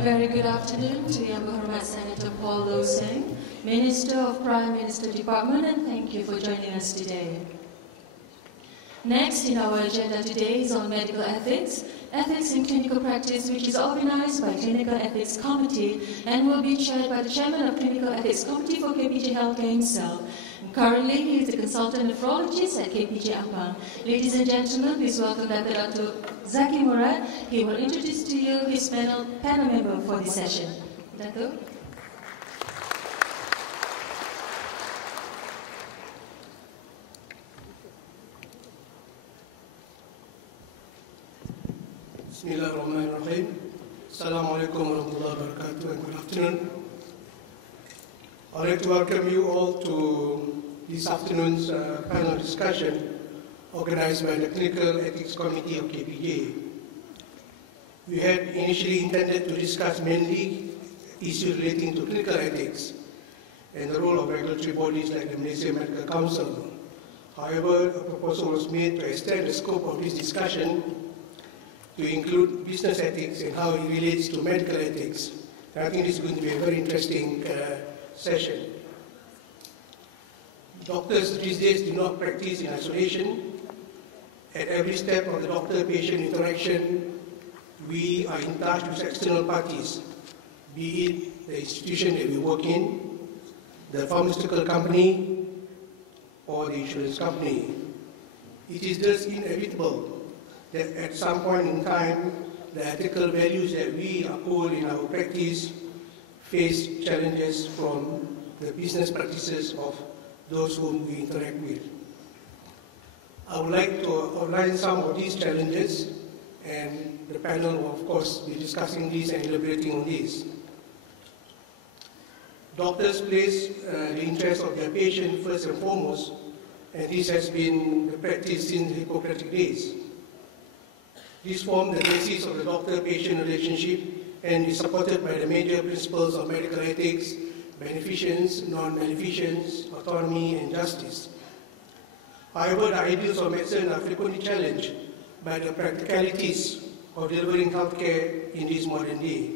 A very good afternoon to Yang Berhad Senator Paul Loh Seng, Minister of Prime Minister Department, and thank you for joining us today. Next in our agenda today is on medical ethics, ethics in clinical practice, which is organized by Clinical Ethics Committee and will be chaired by the Chairman of Clinical Ethics Committee for KPJ Healthcare himself. Currently, he is a consultant nephrologist at KPJ Ampang. Ladies and gentlemen, please welcome Dr. Zaki Murad. He will introduce to you his panel member for this session. Dr. Bismillahirrahmanirrahim. Assalamualaikum warahmatullahi wabarakatuh and good afternoon. I'd like to welcome you all to this afternoon's panel discussion organized by the Clinical Ethics Committee of KPJ. We had initially intended to discuss mainly issues relating to clinical ethics and the role of regulatory bodies like the Malaysian Medical Council. However, a proposal was made to extend the scope of this discussion to include business ethics and how it relates to medical ethics. And I think this is going to be a very interesting session. Doctors these days do not practice in isolation. At every step of the doctor-patient interaction, we are in touch with external parties, be it the institution that we work in, the pharmaceutical company, or the insurance company. It is thus inevitable that at some point in time, the ethical values that we uphold in our practice face challenges from the business practices of those whom we interact with. I would like to outline some of these challenges, and the panel will of course be discussing these and elaborating on these. Doctors place the interest of their patient first and foremost, and this has been the practice since the Hippocratic days. This forms the basis of the doctor-patient relationship and is supported by the major principles of medical ethics, beneficence, non-maleficence, autonomy, and justice. However, the ideals of medicine are frequently challenged by the practicalities of delivering healthcare in this modern day.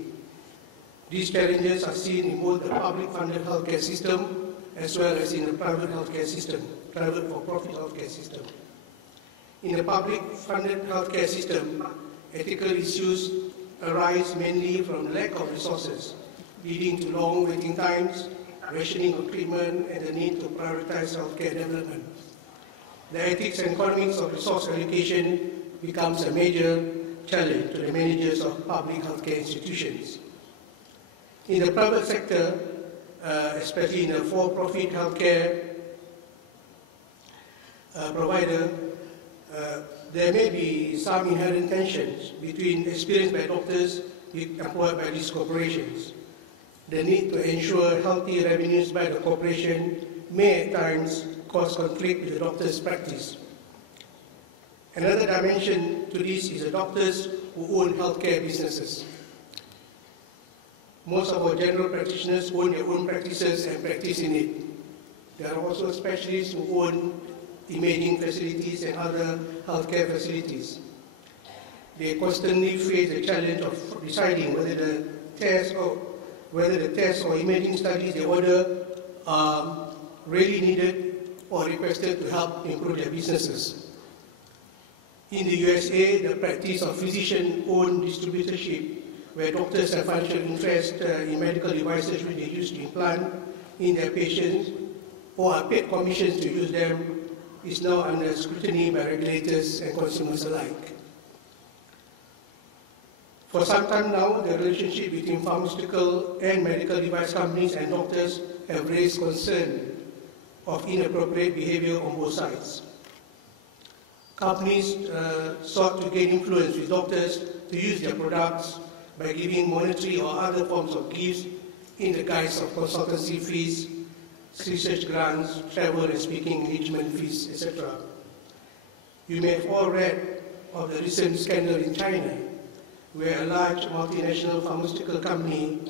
These challenges are seen in both the public-funded healthcare system as well as in the private healthcare system, private for-profit healthcare system. In the public-funded healthcare system, ethical issues arise mainly from lack of resources, leading to long waiting times, rationing of treatment, and the need to prioritize healthcare development. The ethics and economics of resource allocation becomes a major challenge to the managers of public healthcare institutions. In the private sector, especially in the for-profit healthcare provider, there may be some inherent tensions between experience by doctors employed by these corporations. The need to ensure healthy revenues by the corporation may at times cause conflict with the doctor's practice. Another dimension to this is the doctors who own healthcare businesses. Most of our general practitioners own their own practices and practice in it. There are also specialists who own imaging facilities and other healthcare facilities. They constantly face the challenge of deciding whether the tests or imaging studies they order are really needed or requested to help improve their businesses. In the USA, the practice of physician-owned distributorship, where doctors have financial interest in medical devices which they use to implant in their patients or are paid commissions to use them, is now under scrutiny by regulators and consumers alike. For some time now, the relationship between pharmaceutical and medical device companies and doctors have raised concern of inappropriate behavior on both sides. Companies sought to gain influence with doctors to use their products by giving monetary or other forms of gifts in the guise of consultancy fees, research grants, travel and speaking engagement fees, etc. You may have all read of the recent scandal in China, where a large multinational pharmaceutical company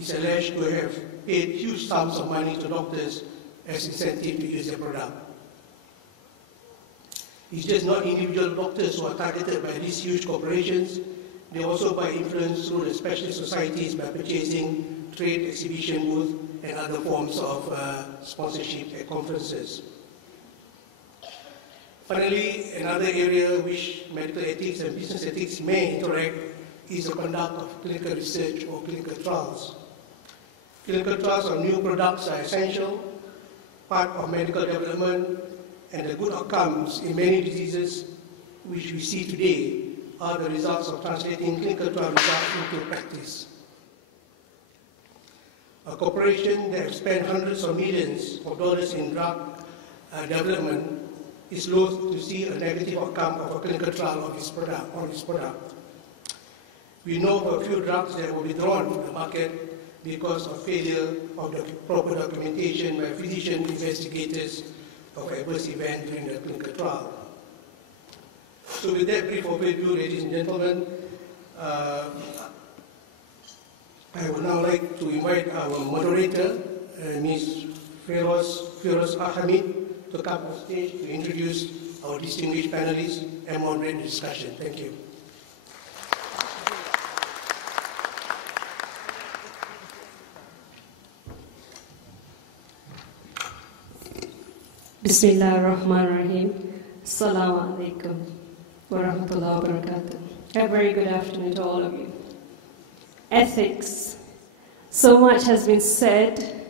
is alleged to have paid huge sums of money to doctors as incentive to use their product. It's just not individual doctors who are targeted by these huge corporations, They also buy influence through the specialist societies by purchasing trade, exhibition booth, and other forms of sponsorship at conferences. Finally, another area which medical ethics and business ethics may interact is the conduct of clinical research or clinical trials. Clinical trials on new products are essential, part of medical development, and the good outcomes in many diseases which we see today are the results of translating clinical trial results into practice. A corporation that has spent hundreds of millions of dollars in drug development is loath to see a negative outcome of a clinical trial of its product. We know of a few drugs that were withdrawn from the market because of failure of the proper documentation by physician investigators of adverse event during the clinical trial. So with that brief overview, ladies and gentlemen, I would now like to invite our moderator, Ms. Feroz Ahmed, to come on stage to introduce our distinguished panelists and moderate the discussion. Thank you. Bismillahirrahmanirrahim. Assalamu alaikum wa rahmatullahi wa barakatuh. A very good afternoon to all of you. Ethics. So much has been said,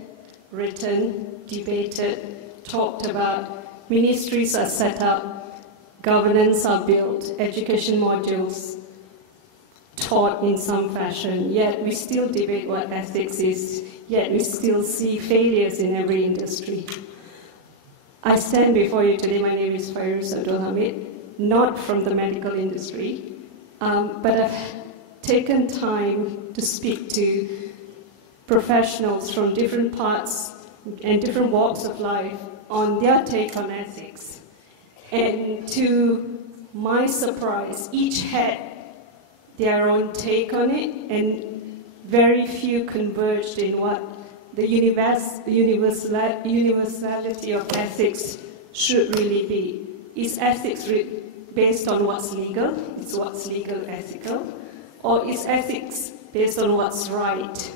written, debated, talked about. Ministries are set up, governance are built, education modules taught in some fashion, yet we still debate what ethics is, yet we still see failures in every industry. I stand before you today, my name is Feroz Abdul Hamid, not from the medical industry, but I've taken time to speak to professionals from different parts and different walks of life on their take on ethics. And to my surprise, each had their own take on it, and very few converged in what the universality of ethics should really be. Is ethics based on what's legal? Is what's legal ethical? Or is ethics based on what's right?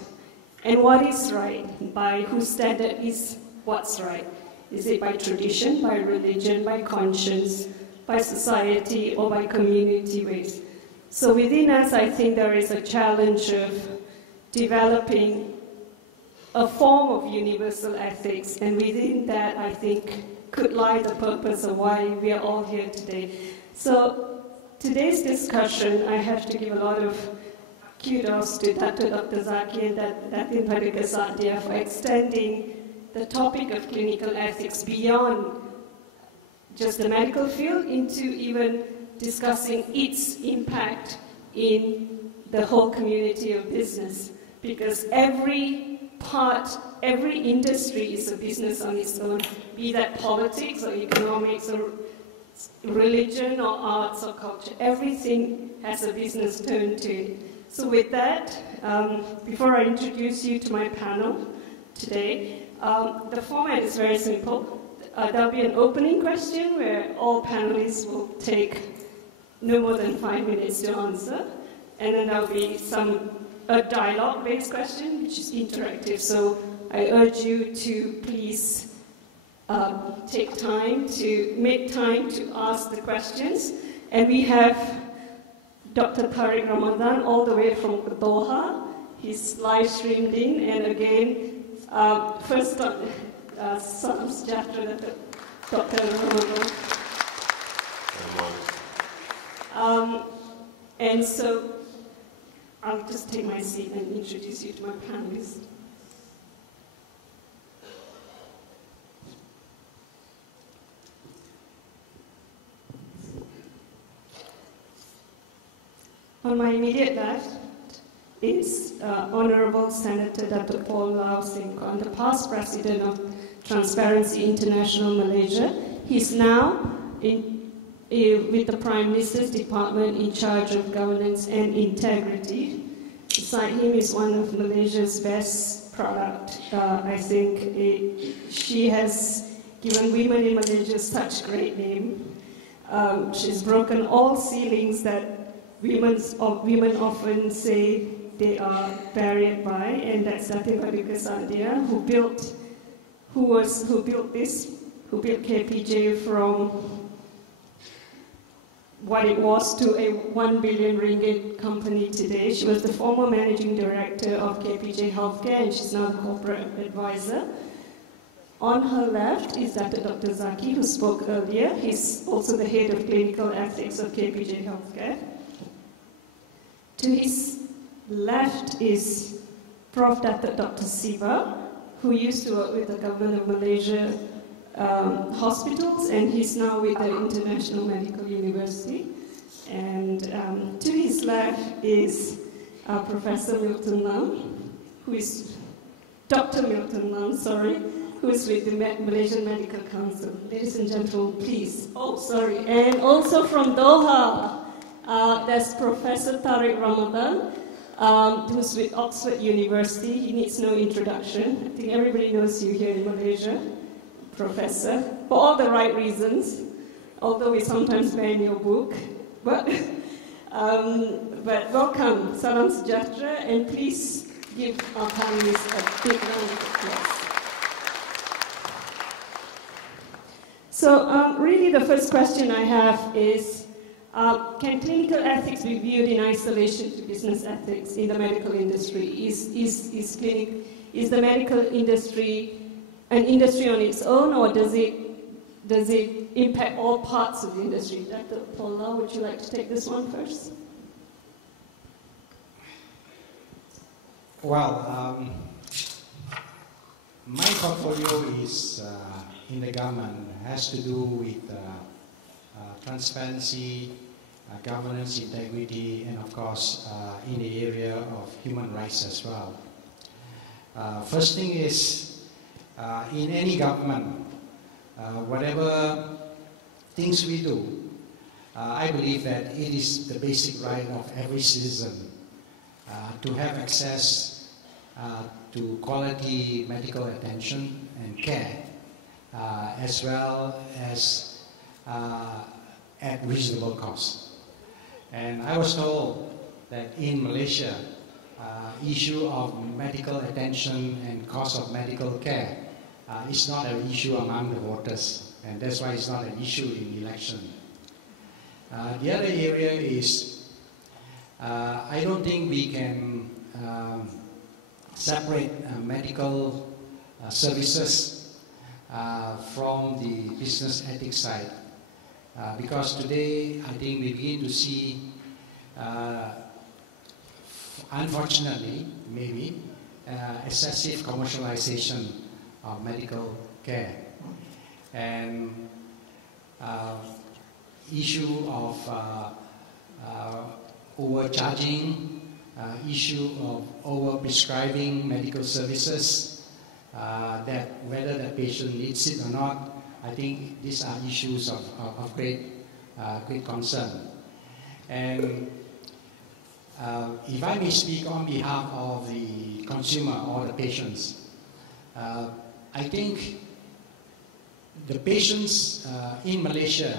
And what is right? By whose standard is what's right? Is it by tradition, by religion, by conscience, by society, or by community ways? So within us, I think there is a challenge of developing a form of universal ethics, and within that, I think, could lie the purpose of why we are all here today. So today's discussion, I have to give a lot of kudos to Dr. Zaki and Datin Padika Satya for extending the topic of clinical ethics beyond just the medical field into even discussing its impact in the whole community of business. Because every industry is a business on its own, be that politics or economics or religion or arts or culture. Everything has a business turn to it. So with that, before I introduce you to my panel today, the format is very simple. There'll be an opening question where all panelists will take no more than 5 minutes to answer, and then there'll be a dialogue-based question, which is interactive. So I urge you to please make time to ask the questions. And we have Dr. Tariq Ramadan all the way from Doha. He's live streamed in, and again, first Dr. Ramadan. And so I'll just take my seat and introduce you to my panelists. On my immediate left is Honorable Senator Dr. Paul Lau Singkon, the past president of Transparency International Malaysia. He's now with the Prime Minister's Department in charge of governance and integrity. Beside him is one of Malaysia's best product. I think she has given women in Malaysia such great name. She's broken all ceilings that women often say they are barrier by, and that's Datin Paduka Satya, who built KPJ from what it was to a 1 billion ringgit company today. She was the former managing director of KPJ Healthcare, and she's now the corporate advisor. On her left is Dr. Zaki, who spoke earlier. He's also the head of clinical ethics of KPJ Healthcare. To his left is Prof. Dr. Siva, who used to work with the government of Malaysia hospitals, and he's now with the International Medical University. And to his left is Professor Milton Lam, who is Dr. Milton Lam, sorry, who is with the Malaysian Medical Council. Ladies and gentlemen, please. Oh, sorry. And also from Doha, there's Professor Tariq Ramadan, who's with Oxford University. He needs no introduction. I think everybody knows you here in Malaysia, Professor, for all the right reasons, although we sometimes ban your book. But welcome, Salam Sejahtera, and please give our panelists a big round of applause. So really the first question I have is, can clinical ethics be viewed in isolation to business ethics in the medical industry? Is the medical industry an industry on its own, or does it impact all parts of the industry? Dr. Paula, would you like to take this one first? Well, my portfolio is in the government, has to do with transparency, governance, integrity, and of course in the area of human rights as well. First thing is, in any government, whatever things we do, I believe that it is the basic right of every citizen to have access to quality medical attention and care, as well as at reasonable cost. And I was told that in Malaysia, issue of medical attention and cost of medical care is not an issue among the voters, and that's why it's not an issue in election. The other area is, I don't think we can separate medical services from the business ethics side. Because today, I think we begin to see, unfortunately, maybe, excessive commercialization of medical care. And issue of overcharging, issue of overprescribing medical services, that whether the patient needs it or not, I think these are issues of great concern. And if I may speak on behalf of the consumer or the patients, I think the patients in Malaysia,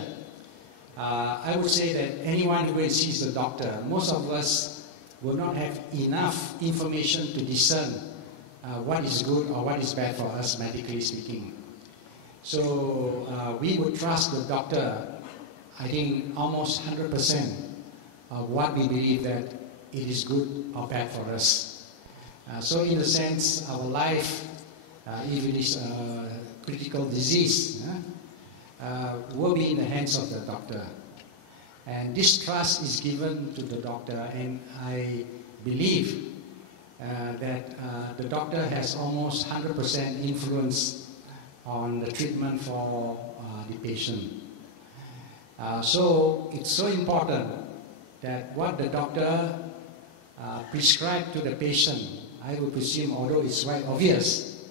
I would say that anyone who sees the doctor, most of us will not have enough information to discern what is good or what is bad for us, medically speaking. So we would trust the doctor, I think almost 100% of what we believe that it is good or bad for us. So in a sense, our life, if it is a critical disease, will be in the hands of the doctor. And this trust is given to the doctor, and I believe that the doctor has almost 100% influence on the treatment for the patient. So it's so important that what the doctor prescribes to the patient, I would presume, although it's quite obvious,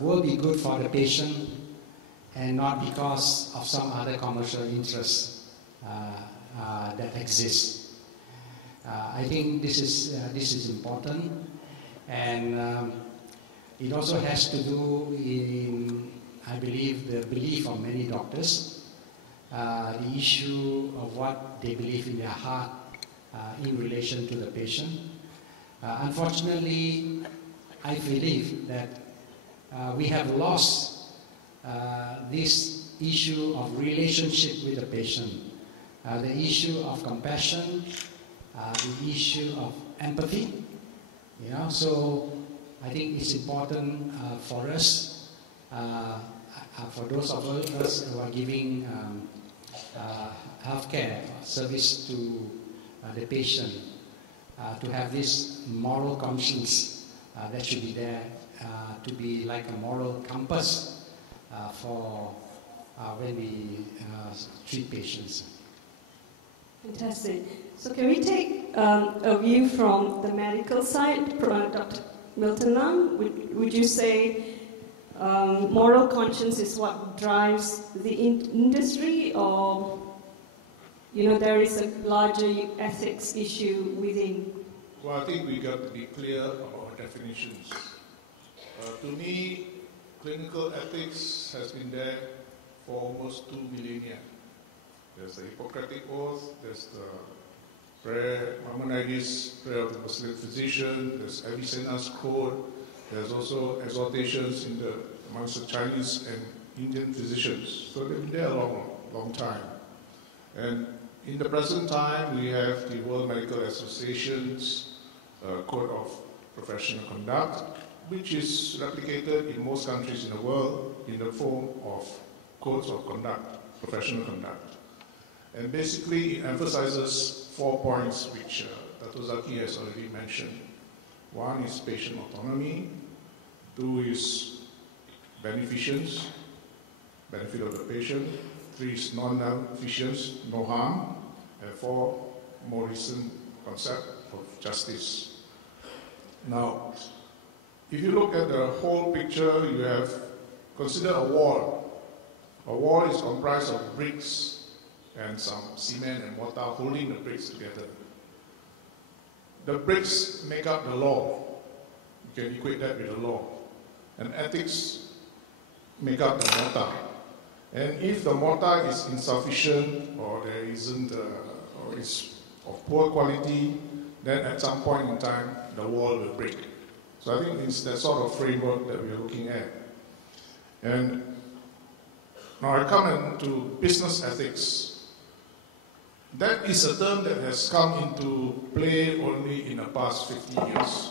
will be good for the patient and not because of some other commercial interest that exists. I think this is important, and it also has to do in, I believe, the belief of many doctors, the issue of what they believe in their heart in relation to the patient. Unfortunately, I believe that we have lost this issue of relationship with the patient, the issue of compassion, the issue of empathy. So I think it's important for us, for those of us who are giving healthcare service to the patient, to have this moral conscience that should be there, to be like a moral compass for when we treat patients. Fantastic. So can we take a view from the medical side, Dr. Milton Lam? Would you say moral conscience is what drives the industry, or there is a larger ethics issue within? Well, I think we got to be clear about our definitions. To me, clinical ethics has been there for almost 2 millennia. There's the Hippocratic Oath, there's the prayer, Maimonides' prayer of the Muslim physician, there's Avicenna's code, there's also exhortations amongst the Chinese and Indian physicians. So they've been there a long time. And in the present time, we have the World Medical Association's Code of Professional Conduct, which is replicated in most countries in the world in the form of codes of conduct, professional conduct. And basically, it emphasizes 4 points which Dr. Zaki has already mentioned. 1 is patient autonomy, 2 is beneficence, benefit of the patient, 3 is non-maleficence, no harm, and 4, more recent concept of justice. Now, if you look at the whole picture, you have consider a wall. A wall is comprised of bricks and some cement and mortar holding the bricks together. The bricks make up the law. You can equate that with the law. And ethics make up the mortar. And if the mortar is insufficient or there isn't, or is of poor quality, then at some point in time, the wall will break. So I think it's that sort of framework that we are looking at. And now I come into business ethics. That is a term that has come into play only in the past 50 years.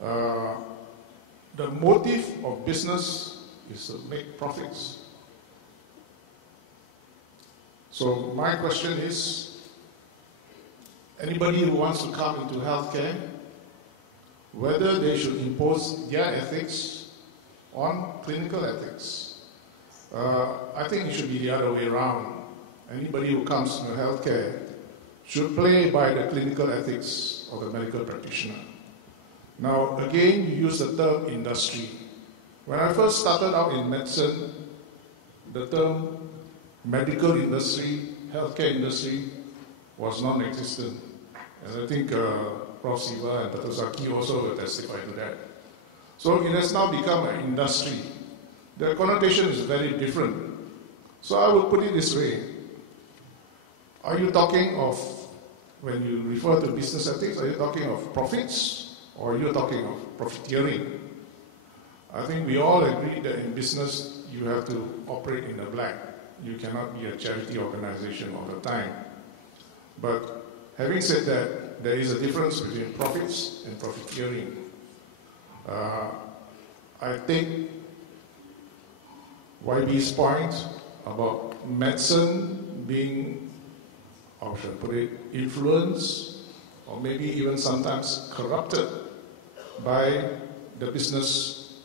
The motive of business is to make profits. So my question is, anybody who wants to come into healthcare, whether they should impose their ethics on clinical ethics. I think it should be the other way around. Anybody who comes to healthcare should play by the clinical ethics of the medical practitioner. Now, again, you use the term industry. When I first started out in medicine, the term medical industry, healthcare industry was non-existent. And I think Prof. Siva and Dr. Zaki also will testify to that. So it has now become an industry. The connotation is very different. So I will put it this way. Are you talking of, when you refer to business ethics, are you talking of profits or are you talking of profiteering? I think we all agree that in business you have to operate in the black. You cannot be a charity organization all the time. But having said that, there is a difference between profits and profiteering. I think YB's point about medicine being, how should I put it, influenced or maybe even sometimes corrupted by the businesses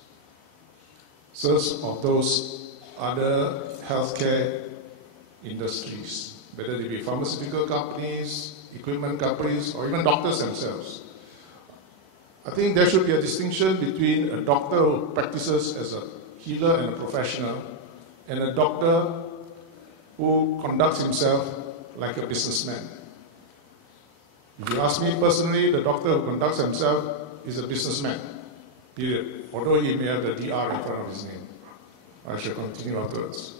of those other healthcare industries, whether they be pharmaceutical companies, equipment companies, or even doctors themselves. I think there should be a distinction between a doctor who practices as a healer and a professional and a doctor who conducts himself like a businessman. If you ask me personally, the doctor who conducts himself is a businessman, period. Although he may have the DR in front of his name. I shall continue afterwards.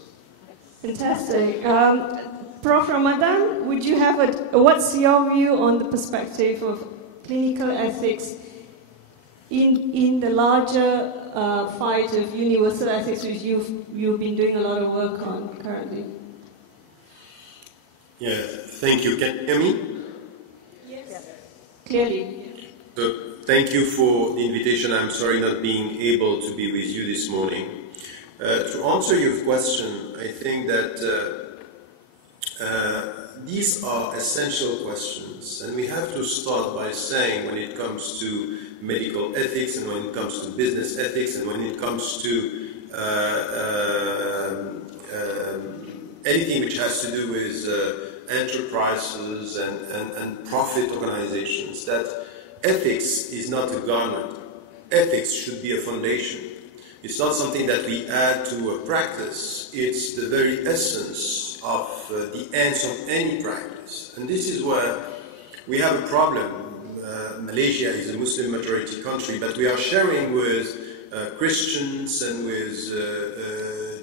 Fantastic. Prof. Ramadan, would you have what's your view on the perspective of clinical ethics in the larger fight of universal ethics, which you've been doing a lot of work on currently? Yeah, thank you. Can you hear me? Yes. Clearly. Thank you for the invitation. I'm sorry not being able to be with you this morning. To answer your question, I think that these are essential questions, and we have to start by saying, when it comes to medical ethics, and when it comes to business ethics, and when it comes to anything which has to do with enterprises and profit organizations, that ethics is not a garment. Ethics should be a foundation. It's not something that we add to a practice. It's the very essence of the ends of any practice. And this is where we have a problem. Malaysia is a Muslim majority country, but we are sharing with Christians and with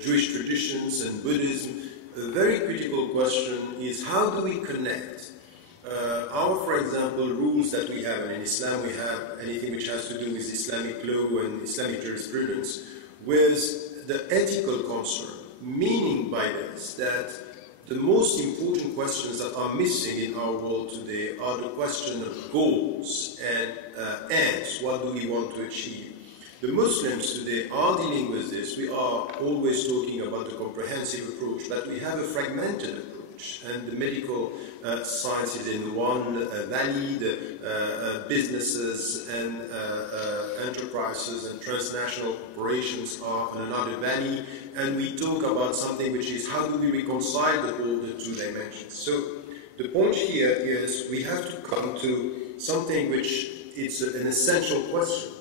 Jewish traditions and Buddhism. A very critical question is, how do we connect for example, rules that we have, and in Islam we have anything which has to do with Islamic law and Islamic jurisprudence, with the ethical concern, meaning by this that the most important questions that are missing in our world today are the question of goals and ends. What do we want to achieve? The Muslims today are dealing with this. We are always talking about the comprehensive approach, but we have a fragmented approach, and the medical science is in one valley, the businesses and enterprises and transnational corporations are in another valley, and we talk about something which is, how do we reconcile the two dimensions? So the point here is we have to come to something which is an essential question.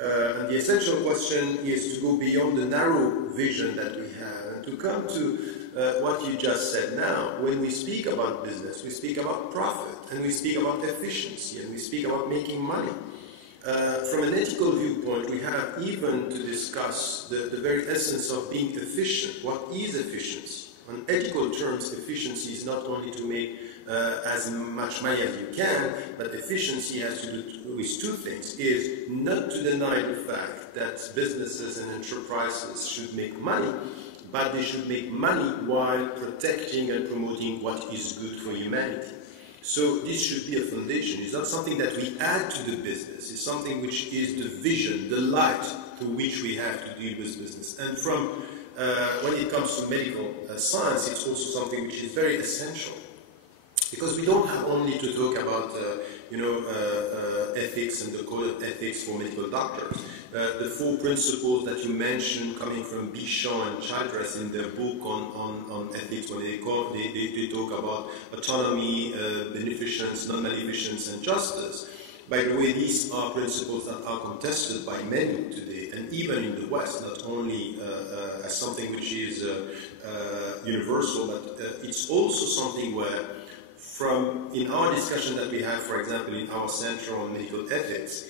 And the essential question is to go beyond the narrow vision that we have and to come to what you just said now. When we speak about business, we speak about profit, and we speak about efficiency, and we speak about making money. From an ethical viewpoint, we have even to discuss the very essence of being efficient. What is efficiency? On ethical terms, efficiency is not only to make as much money as you can, but efficiency has to do with two things. Is not to deny the fact that businesses and enterprises should make money, but they should make money while protecting and promoting what is good for humanity. So this should be a foundation. It's not something that we add to the business. It's something which is the vision, the light through which we have to deal with business. And from when it comes to medical science, it's also something which is very essential. Because we don't have only to talk about, ethics and the code of ethics for medical doctors. The 4 principles that you mentioned coming from Bichon and Childress in their book on ethics, when they talk about autonomy, beneficence, non-maleficence, and justice. By the way, these are principles that are contested by many today, and even in the West, not only as something which is universal, but it's also something where, in our discussion that we have, for example, in our Center on Medical Ethics,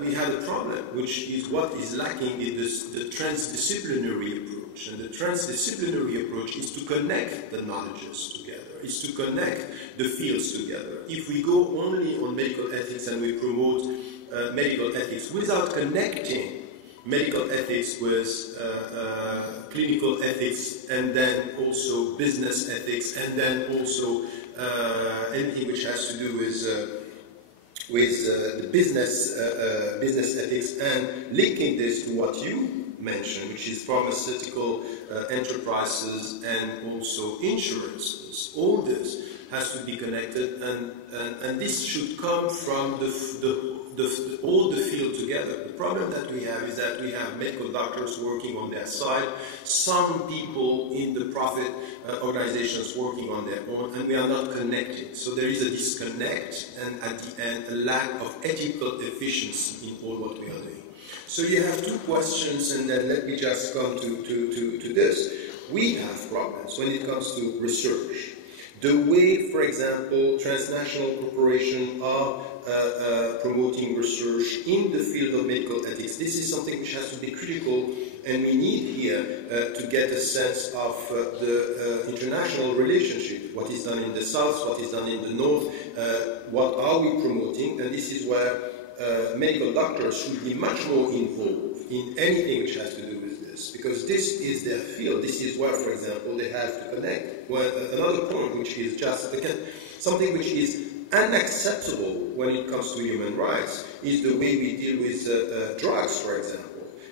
we had a problem, which is what is lacking in the transdisciplinary approach. And the transdisciplinary approach is to connect the knowledges together, is to connect the fields together. If we go only on medical ethics and we promote medical ethics without connecting medical ethics with clinical ethics, and then also business ethics, and then also anything which has to do with the business ethics, and linking this to what you mentioned, which is pharmaceutical enterprises and also insurances. All this has to be connected, and this should come from all the field together. The problem that we have is that we have medical doctors working on their side, some people in the profit organizations working on their own, and we are not connected. So there is a disconnect, and at the end, a lack of ethical efficiency in all what we are doing. So you have 2 questions, and then let me just come to this. We have problems when it comes to research. The way, for example, transnational corporations are promoting research in the field of medical ethics, this is something which has to be critical And we need here to get a sense of the international relationship, what is done in the south, what is done in the north, what are we promoting, and this is where medical doctors should be much more involved in anything which has to do with this, because this is their field. This is where, for example, they have to connect. Well, another point which is just, again, something which is unacceptable when it comes to human rights is the way we deal with drugs, for example.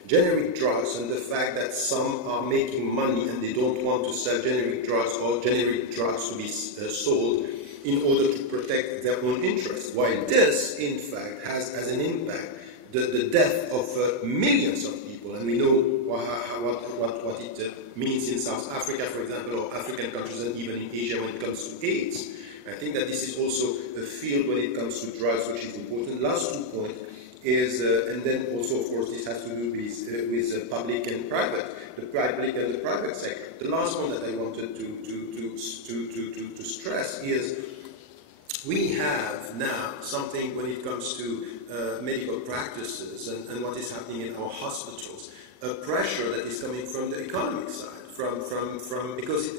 Generic drugs, and the fact that some are making money and they don't want to sell generic drugs or generic drugs to be sold in order to protect their own interests. While this, in fact, has as an impact the death of millions of people, and we know what it means in South Africa, for example, or African countries, and even in Asia when it comes to AIDS. I think that this is also a field when it comes to drugs which is important. Last 2 points is, and then also, of course, this has to do with public and private, the public and the private sector. The last one that I wanted to stress is we have now something when it comes to medical practices and what is happening in our hospitals, a pressure that is coming from the economic side. Because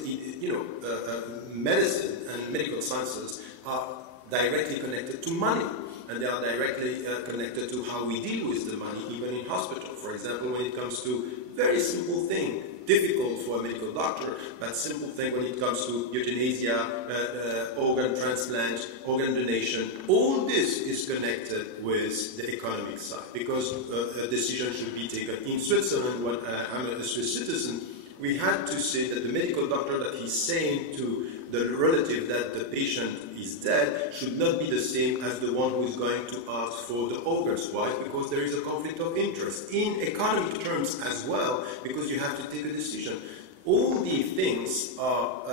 medicine and medical sciences are directly connected to money, and they are directly connected to how we deal with the money, even in hospital. For example, when it comes to very simple thing, difficult for a medical doctor, but simple thing when it comes to euthanasia, organ transplant, organ donation, all this is connected with the economic side, because a decision should be taken. In Switzerland, when I'm a Swiss citizen, we had to say that the medical doctor that is saying to the relative that the patient is dead should not be the same as the one who is going to ask for the organs. Why? Because there is a conflict of interest. In economic terms as well, because you have to take a decision. All these things are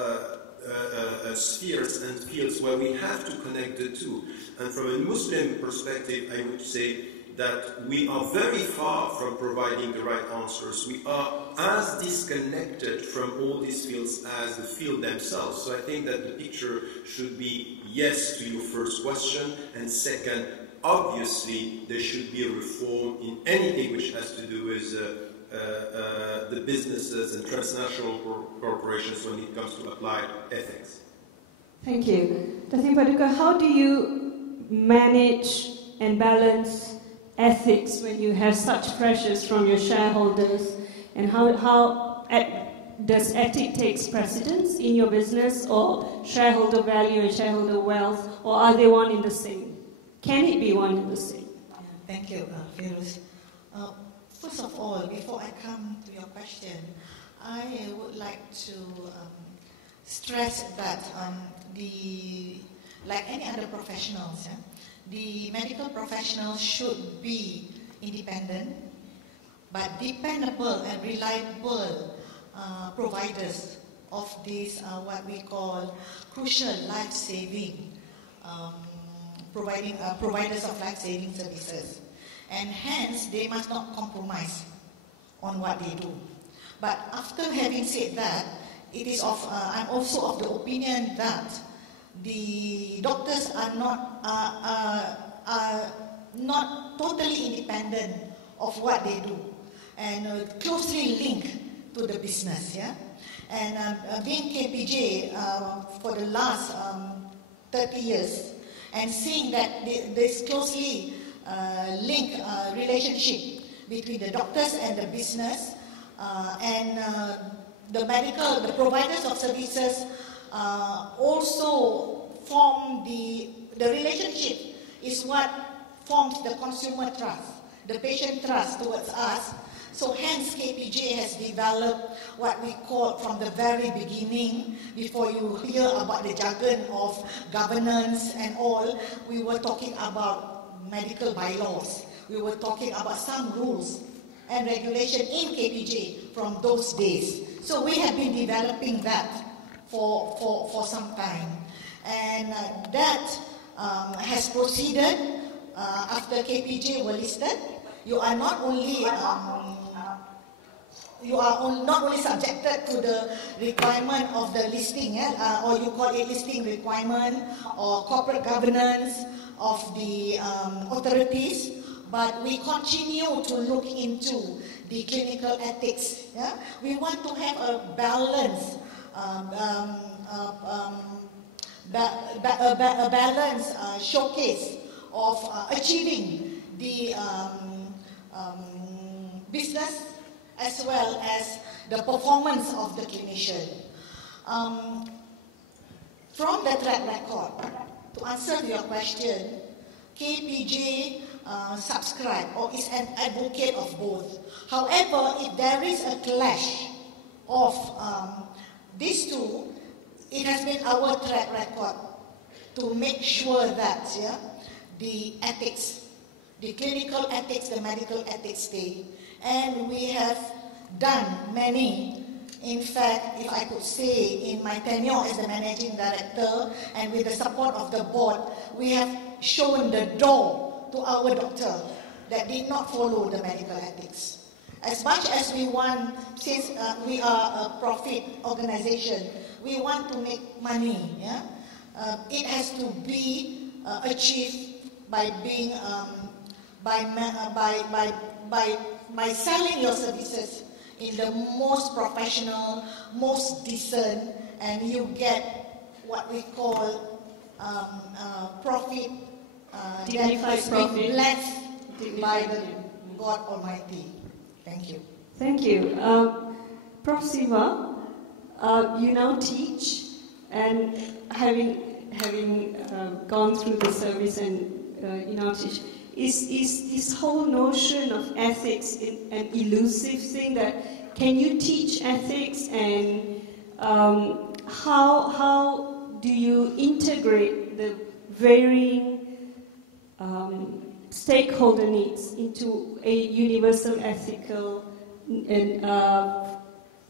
spheres and fields where we have to connect the two. And from a Muslim perspective, I would say that we are very far from providing the right answers. We are as disconnected from all these fields as the field themselves. So I think that the picture should be yes to your first question, and second, obviously there should be a reform in anything which has to do with the businesses and transnational corporations when it comes to applied ethics. Thank you. Dr. Paduka, how do you manage and balance ethics when you have such pressures from your shareholders, and how does ethics take precedence in your business, or shareholder value and shareholder wealth, or are they one and the same? Can it be one and the same? Thank you, Firuz. First of all, before I come to your question, I would like to stress that like any other professionals, the medical professionals should be independent, but dependable and reliable providers of these, what we call crucial life-saving, providers of life-saving services. And hence, they must not compromise on what they do. But after having said that, it is I'm also of the opinion that the doctors are not totally independent of what they do, and closely linked to the business. Yeah, and being KPJ for the last 30 years, and seeing that this closely linked relationship between the doctors and the business, and the providers of services also form the relationship is what forms the consumer trust, the patient trust towards us. So hence KPJ has developed what we call from the very beginning, before you hear about the jargon of governance and all, we were talking about medical bylaws. We were talking about some rules and regulation in KPJ from those days. So we have been developing that for some time. And that has proceeded after KPJ were listed. You are not only subjected to the requirement of the listing, or you call it listing requirement or corporate governance of the authorities, but we continue to look into the clinical ethics. Yeah? We want to have a balance, a balanced showcase of achieving the business as well as the performance of the clinician. From the track record, to answer your question, KPJ subscribe or is an advocate of both. However, if there is a clash of these two, it has been our track record to make sure that the ethics, the clinical ethics, the medical ethics stay. And we have done many. In fact, if I could say, in my tenure as the managing director and with the support of the board, we have shown the door to our doctor that did not follow the medical ethics. As much as we want, since we are a profit organization, we want to make money. Yeah? It has to be achieved by being by selling your services in the most professional, most decent, and you get what we call profit dignified that profit. is blessed by the God Almighty. Thank you. Thank you. Prof. Siva, you now teach, and having gone through the service and you now teach, is this whole notion of ethics an elusive thing? That can you teach ethics, and how do you integrate the varying stakeholder needs into a universal ethical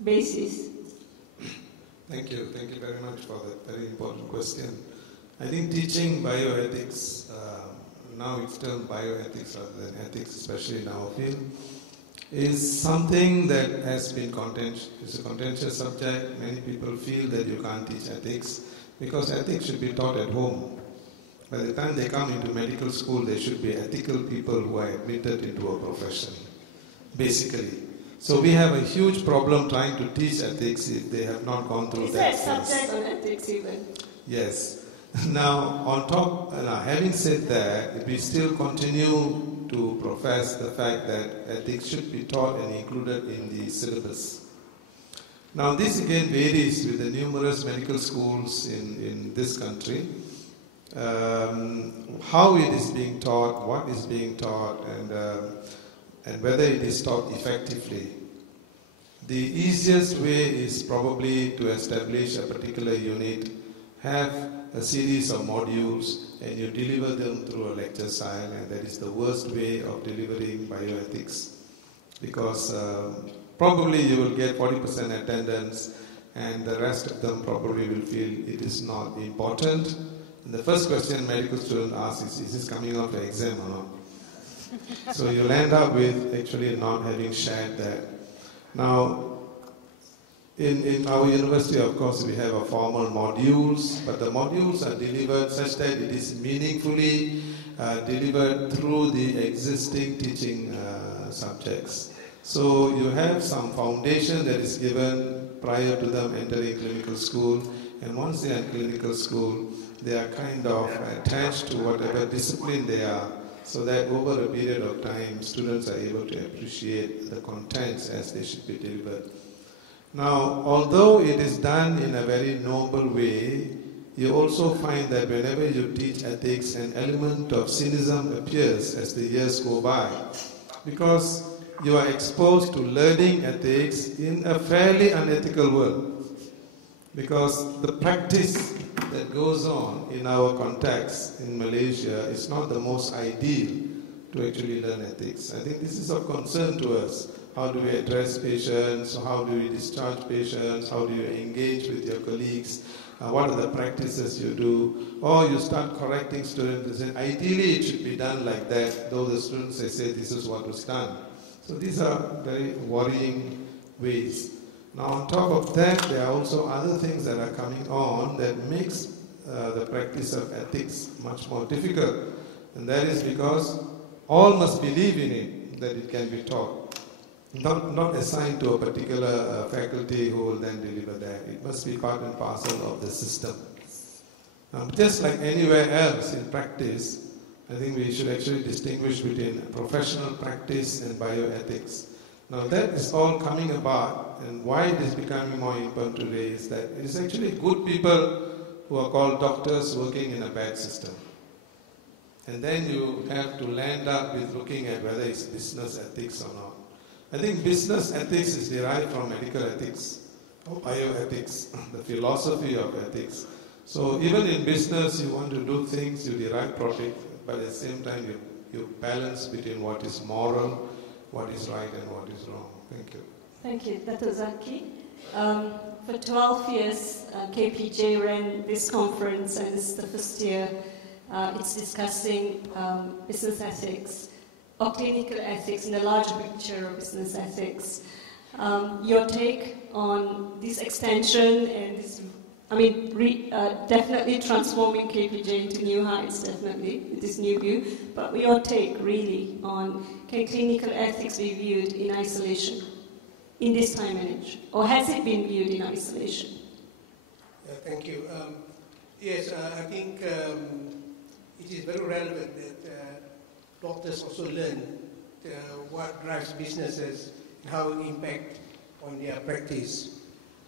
basis? Thank you very much for that very important question. I think teaching bioethics, now it's termed bioethics rather than ethics, especially in our field, is something that has been contentious. It's a contentious subject. Many people feel that you can't teach ethics because ethics should be taught at home. By the time they come into medical school, they should be ethical people who are admitted into a profession, basically. So we have a huge problem trying to teach ethics if they have not gone through that. Is there a subject on ethics even? Yes. Now, on top, having said that, we still continue to profess the fact that ethics should be taught and included in the syllabus. Now, this again varies with the numerous medical schools in this country. How it is being taught, what is being taught, and whether it is taught effectively. The easiest way is probably to establish a particular unit, have a series of modules, and you deliver them through a lecture style, and that is the worst way of delivering bioethics, because probably you will get 40% attendance, and the rest of them probably will feel it is not important. And the first question medical student asks is this coming out of the exam or not? So you'll end up with actually not having shared that. Now, in our university, of course, we have a formal modules, but the modules are delivered such that it is meaningfully delivered through the existing teaching subjects. So you have some foundation that is given prior to them entering clinical school, and once they are in clinical school, they are kind of attached to whatever discipline they are, so that over a period of time, students are able to appreciate the contents as they should be delivered. Now, although it is done in a very noble way, you also find that whenever you teach ethics, an element of cynicism appears as the years go by, because you are exposed to learning ethics in a fairly unethical world, because the practice that goes on in our context in Malaysia is not the most ideal to actually learn ethics. I think this is of concern to us. How do we address patients? How do we discharge patients? How do you engage with your colleagues? What are the practices you do? Or you start correcting students and say, ideally it should be done like that, though the students say this is what was done. So these are very worrying ways. Now on top of that, there are also other things that are coming on that makes the practice of ethics much more difficult. And that is because all must believe in it, that it can be taught. not assigned to a particular faculty who will then deliver that. It must be part and parcel of the system. Just like anywhere else in practice, I think we should actually distinguish between professional practice and bioethics. Now that is all coming about, and why it is becoming more important today is that it is actually good people who are called doctors working in a bad system. And then you have to land up with looking at whether it's business ethics or not. I think business ethics is derived from medical ethics or bioethics, the philosophy of ethics. So even in business, you want to do things, you derive profit, but at the same time you balance between what is moral, what is right and what is wrong. Thank you. Thank you, Dr. Zaki. For 12 years, KPJ ran this conference, and this is the first year it's discussing business ethics or clinical ethics in the larger picture of business ethics. Your take on this extension and this, definitely transforming KPJ into new heights, definitely, with this new view, but your take really on can clinical ethics be viewed in isolation in this time and age, or has it been viewed in isolation? Thank you. Yes, I think it is very relevant that doctors also learn what drives businesses and how it impacts on their practice.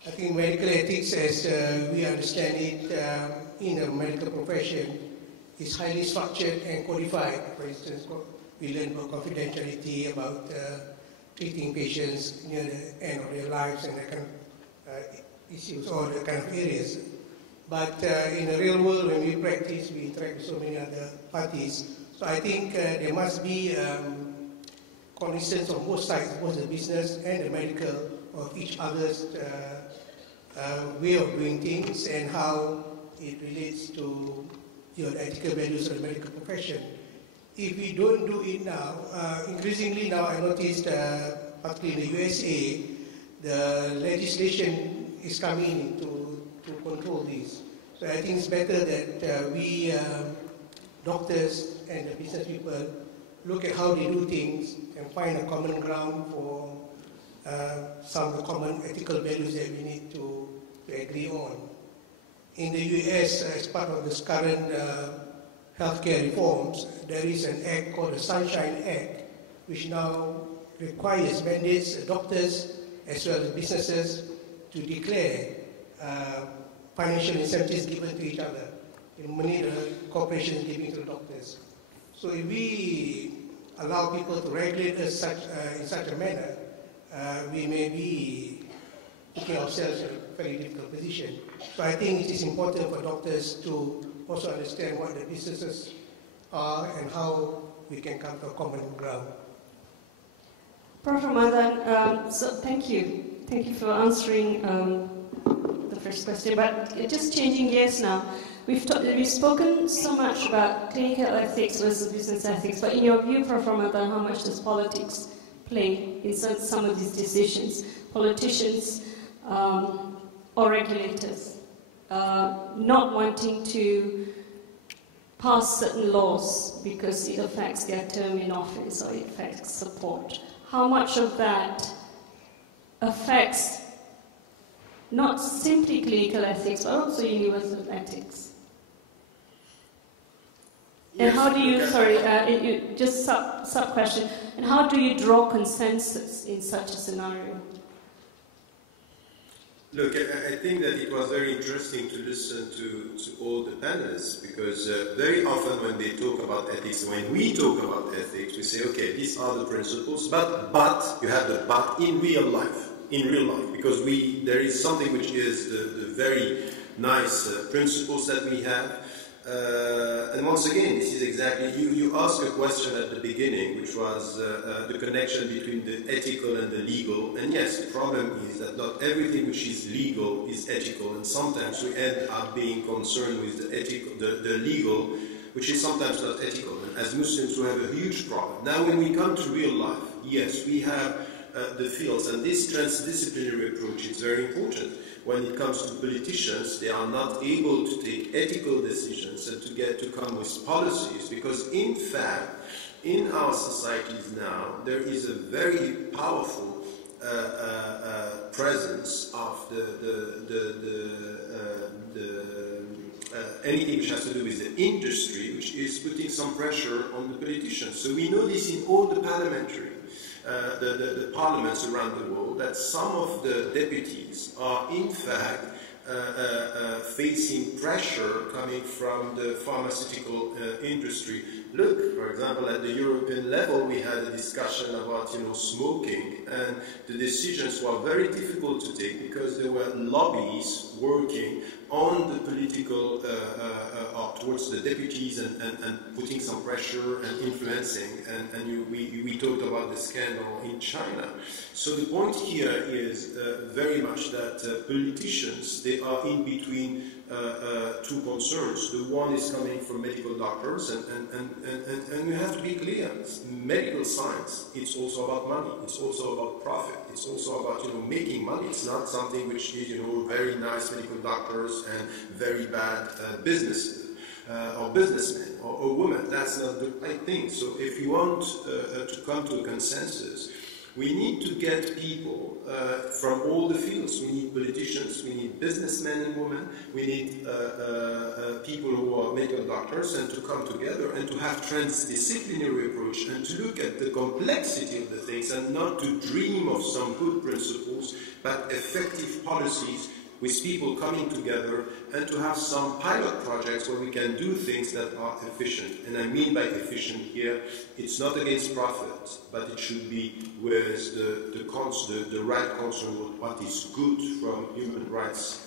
I think medical ethics, as we understand it in the medical profession, is highly structured and codified. For instance, we learn about confidentiality, about treating patients near the end of their lives and that kind of issues, or the kind of areas. But in the real world, when we practice, we interact with so many other parties. So I think there must be cognizance on both sides, both the business and the medical, of each other's way of doing things and how it relates to the ethical values of the medical profession. If we don't do it now, increasingly now I noticed, particularly in the USA, the legislation is coming in to control this. So I think it's better that we doctors and the business people look at how they do things and find a common ground for some of the common ethical values that we need to agree on. In the US, as part of this current healthcare reforms, there is an act called the Sunshine Act, which now requires mandates doctors as well as businesses to declare financial incentives given to each other, money the corporations giving to the doctors. So if we allow people to regulate us in such a manner, we may be putting ourselves in a very difficult position. So I think it is important for doctors to also understand what the businesses are and how we can come to a common ground. Prof. Ramadan, so thank you. Thank you for answering the first question. But just changing gears now, we've spoken so much about clinical ethics versus business ethics, but in your view, Prof. Ramadan, how much does politics play in some of these decisions? Politicians or regulators not wanting to pass certain laws because it affects their term in office or it affects support. How much of that affects not simply clinical ethics, but also universal ethics? And how do you, just sub question, and how do you draw consensus in such a scenario? Look, I think that it was very interesting to listen to all the panelists, because very often when they talk about ethics, when we talk about ethics, we say, okay, these are the principles, but you have the but in real life, because there is something which is the very nice principles that we have. And once again, this is exactly, you asked a question at the beginning, which was the connection between the ethical and the legal. And yes, the problem is that not everything which is legal is ethical, and sometimes we end up being concerned with the legal, which is sometimes not ethical. And as Muslims, we have a huge problem. Now, when we come to real life, yes, we have the fields, and this transdisciplinary approach is very important. When it comes to politicians, they are not able to take ethical decisions and to come with policies, because in fact, in our societies now, there is a very powerful presence of anything which has to do with the industry, which is putting some pressure on the politicians. So we know this in all the parliamentary, the parliaments around the world, that some of the deputies are in fact facing pressure coming from the pharmaceutical industry. Look, for example, at the European level, we had a discussion about smoking, and the decisions were very difficult to take because there were lobbies working on the political, towards the deputies and putting some pressure and influencing. And we talked about the scandal in China. So the point here is very much that politicians, they are in between two concerns. The one is coming from medical doctors, and we have to be clear. Medical science, it's also about money. It's also about profit. It's also about making money. It's not something which is very nice medical doctors and very bad business or businessmen or women. That's not the right thing. So if you want to come to a consensus, we need to get people from all the fields. We need politicians, we need businessmen and women, we need people who are medical doctors, and to come together and to have transdisciplinary approach and to look at the complexity of the things and not to dream of some good principles, but effective policies with people coming together and to have some pilot projects where we can do things that are efficient. And I mean by efficient here, it's not against profit, but it should be with the right concern with what is good from human rights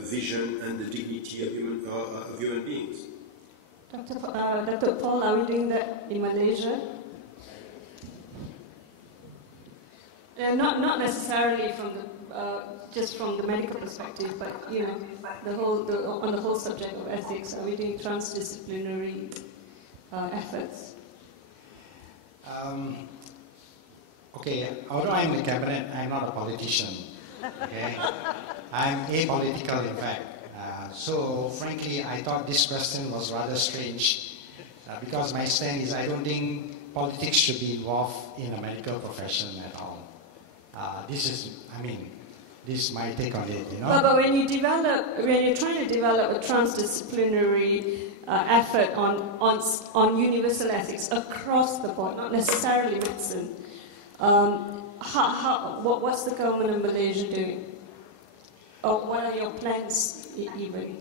vision and the dignity of human beings. Dr. Paul, are we doing that in Malaysia? Not necessarily from just from the medical perspective, but on the whole subject of ethics, are we doing transdisciplinary efforts? Okay, although I'm in the cabinet, I'm not a politician. Okay, I'm apolitical, in fact. So, frankly, I thought this question was rather strange because my stand is I don't think politics should be involved in a medical profession at all. This is my take on it, But when you're trying to develop a transdisciplinary effort on universal ethics across the board, not necessarily medicine, what's the government of Malaysia doing? Or what are your plans even?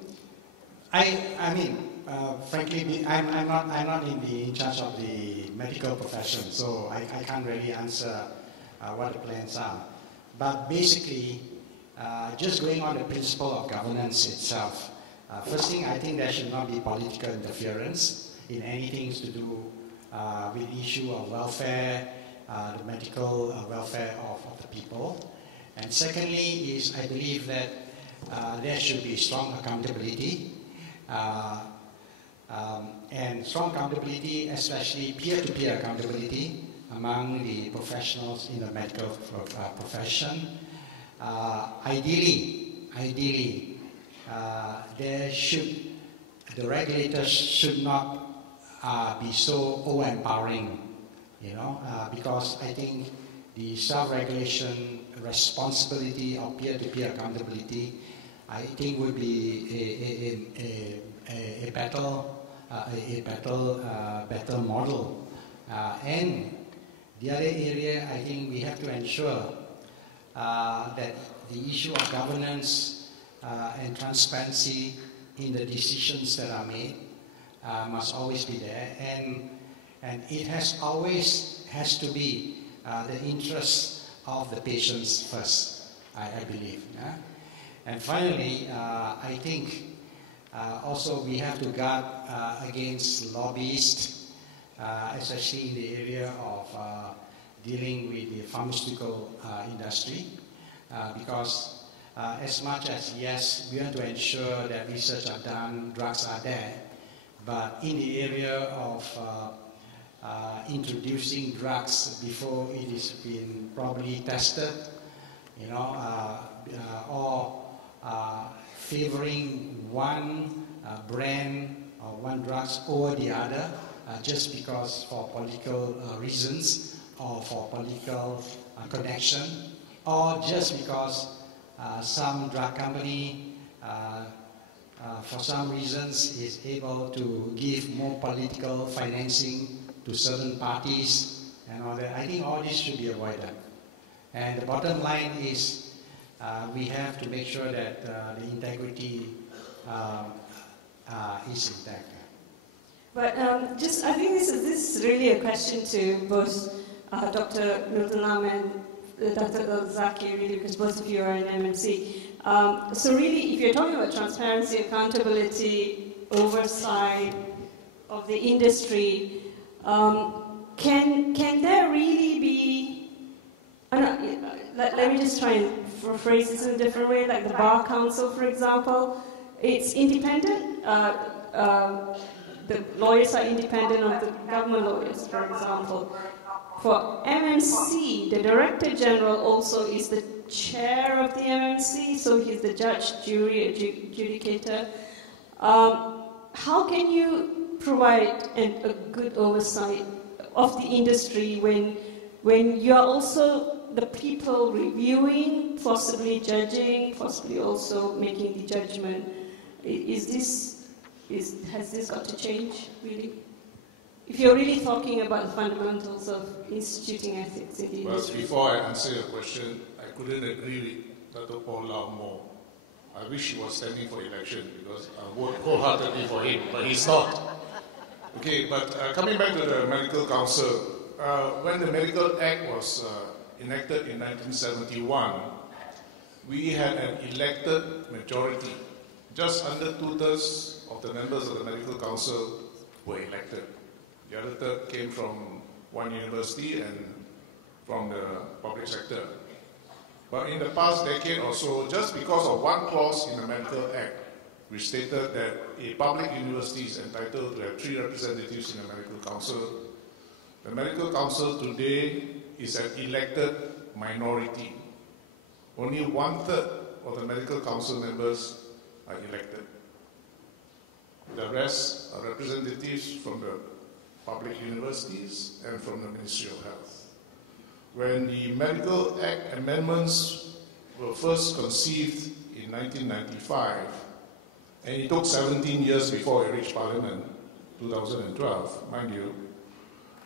Frankly, I'm not in charge of the medical profession, so I can't really answer what the plans are. But basically, just going on the principle of governance itself, first thing, I think there should not be political interference in anything to do with the issue of welfare, the medical welfare of the people. And secondly is I believe that there should be strong accountability, and strong accountability, especially peer-to-peer accountability among the professionals in the medical profession. Ideally, the regulators should not be so over-empowering, because I think the self-regulation, responsibility of peer-to-peer accountability, I think would be a better model. And the other area, I think we have to ensure that the issue of governance and transparency in the decisions that are made must always be there, and it has to be the interests of the patients first, I believe. Yeah? And finally, I think also we have to guard against lobbyists, especially in the area of dealing with the pharmaceutical industry, because as much as, yes, we want to ensure that research are done, drugs are there, but in the area of introducing drugs before it has been properly tested, or favoring one brand or one drugs over the other just because for political reasons or for political connection, or just because some drug company, for some reasons, is able to give more political financing to certain parties and all that. I think all this should be avoided. And the bottom line is we have to make sure that the integrity is intact. But I think this is really a question to both Dr. Nurtulam and Dr. Zaki, really, because both of you are in MMC. So really, if you're talking about transparency, accountability, oversight of the industry, can there really be, let me just try and phrase this in a different way, like the Bar Council, for example, it's independent. The lawyers are independent of the government lawyers, for example. For MMC, the Director General also is the chair of the MMC, so he's the judge, jury, adjudicator. How can you provide a good oversight of the industry when you're also the people reviewing, possibly judging, possibly also making the judgment? Has this got to change, really? If you're really talking about the fundamentals of instituting ethics in the industry. Well, before I answer your question, I couldn't agree with Dr. Paul Lau more. I wish he was standing for election because I vote wholeheartedly for him, but he's not. Okay, but coming back to the Medical Council, when the Medical Act was enacted in 1971, we had an elected majority. Just under 2/3 of the members of the Medical Council were elected. The other third came from one university and from the public sector. But in the past decade or so, just because of one clause in the Medical Act, which stated that a public university is entitled to have 3 representatives in the Medical Council, the Medical Council today is an elected minority. Only 1/3 of the Medical Council members are elected. The rest are representatives from the public universities and from the Ministry of Health. When the Medical Act amendments were first conceived in 1995, and it took 17 years before it reached Parliament, 2012, mind you,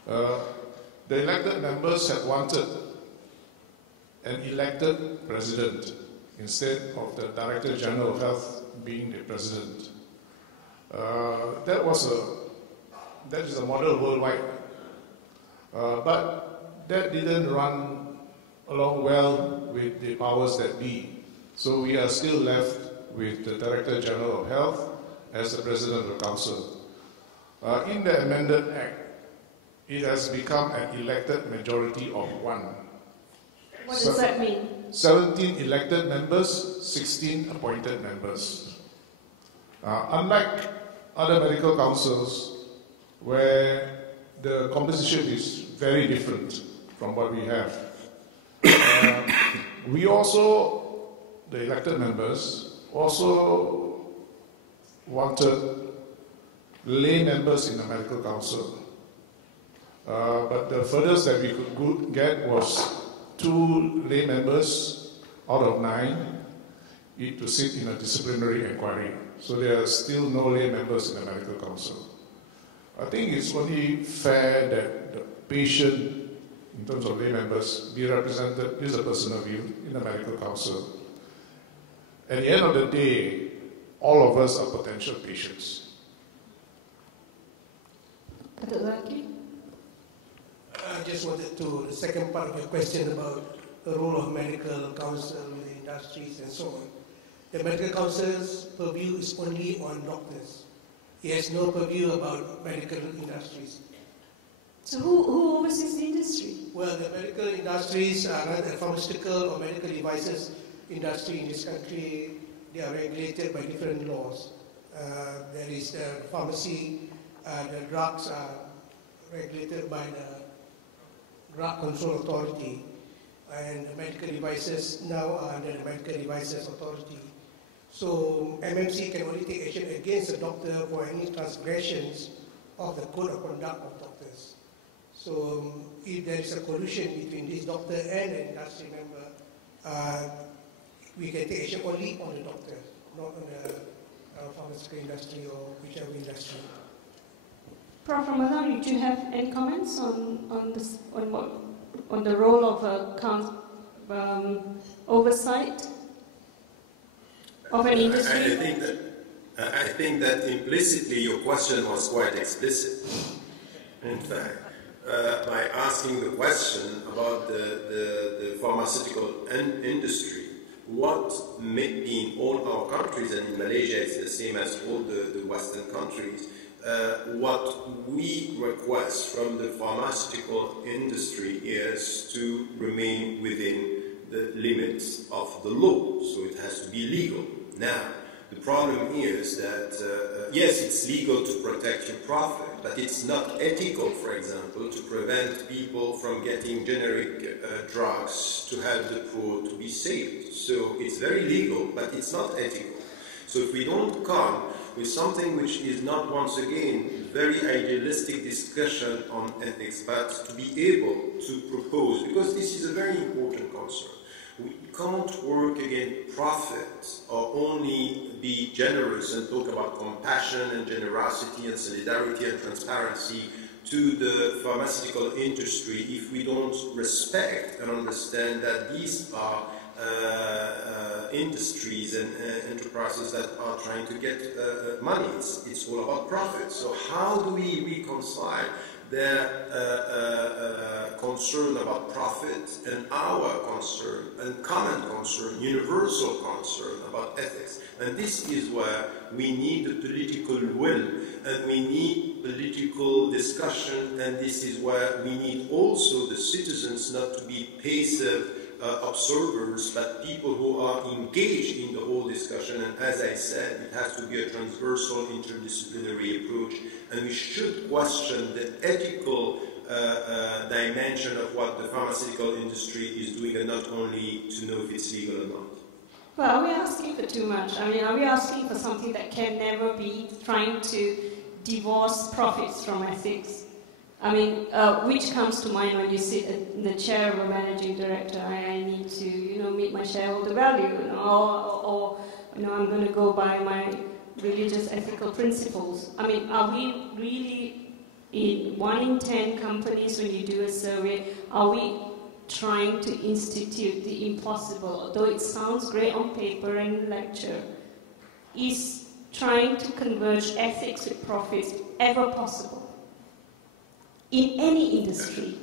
the elected members had wanted an elected president instead of the Director General of Health being the president. That is a model worldwide. But that didn't run along well with the powers that be. So we are still left with the Director General of Health as the President of the Council. In the amended Act, it has become an elected majority of 1. What does that mean? 17 elected members, 16 appointed members. Unlike other medical councils, where the composition is very different from what we have, we also, the elected members, also wanted lay members in the medical council. But the furthest that we could get was 2 lay members out of 9 to sit in a disciplinary inquiry. So there are still no lay members in the medical council. I think it's only fair that the patient, in terms of lay members, be represented, this is a personal view, in the medical council. At the end of the day, all of us are potential patients. Dr. Zaki? I just wanted to, the second part of your question about the role of medical council with the industries and so on. The medical council's purview is only on doctors. It has no purview about medical industries. So who oversees the industry? Well, the medical industries are not the pharmaceutical or medical devices industry in this country. They are regulated by different laws. There is the pharmacy, the drugs are regulated by the Drug Control Authority, and the medical devices now are under the Medical Devices Authority. So MMC can only take action against a doctor for any transgressions of the code of conduct of doctors. So if there is a collusion between this doctor and an industry member, we can take action only on the doctor, not on the pharmaceutical industry or whichever industry. Prof. Ramadan, do you have any comments on the role of oversight of an industry? I think that implicitly your question was quite explicit. In fact, by asking the question about the pharmaceutical industry, what may be in all our countries, and in Malaysia it's the same as all the Western countries, what we request from the pharmaceutical industry is to remain within the limits of the law, so it has to be legal. Now, the problem is that, yes, it's legal to protect your profit, but it's not ethical, for example, to prevent people from getting generic drugs to help the poor to be saved. So it's very legal, but it's not ethical. So if we don't come with something which is not, once again, very idealistic discussion on ethics, but to be able to propose, because this is a very important concern. We can't work against profit or only be generous and talk about compassion and generosity and solidarity and transparency to the pharmaceutical industry if we don't respect and understand that these are industries and enterprises that are trying to get money. It's all about profit. So how do we reconcile their concern about profit and our concern and common concern, universal concern about ethics? And this is where we need the political will and we need political discussion, and this is where we need also the citizens not to be passive observers, but people who are engaged in the whole discussion. And as I said, it has to be a transversal, interdisciplinary approach, and we should question the ethical dimension of what the pharmaceutical industry is doing, and not only to know if it's legal or not. Well, are we asking for too much? I mean, are we asking for something that can never be, trying to divorce profits from ethics? I mean, which comes to mind when you sit in the chair of a managing director? I need to, meet my shareholder value, or I'm going to go by my religious ethical principles. I mean, are we really, in 1 in 10 companies, when you do a survey, are we trying to institute the impossible? Although it sounds great on paper and lecture, is trying to converge ethics with profits ever possible? In any industry?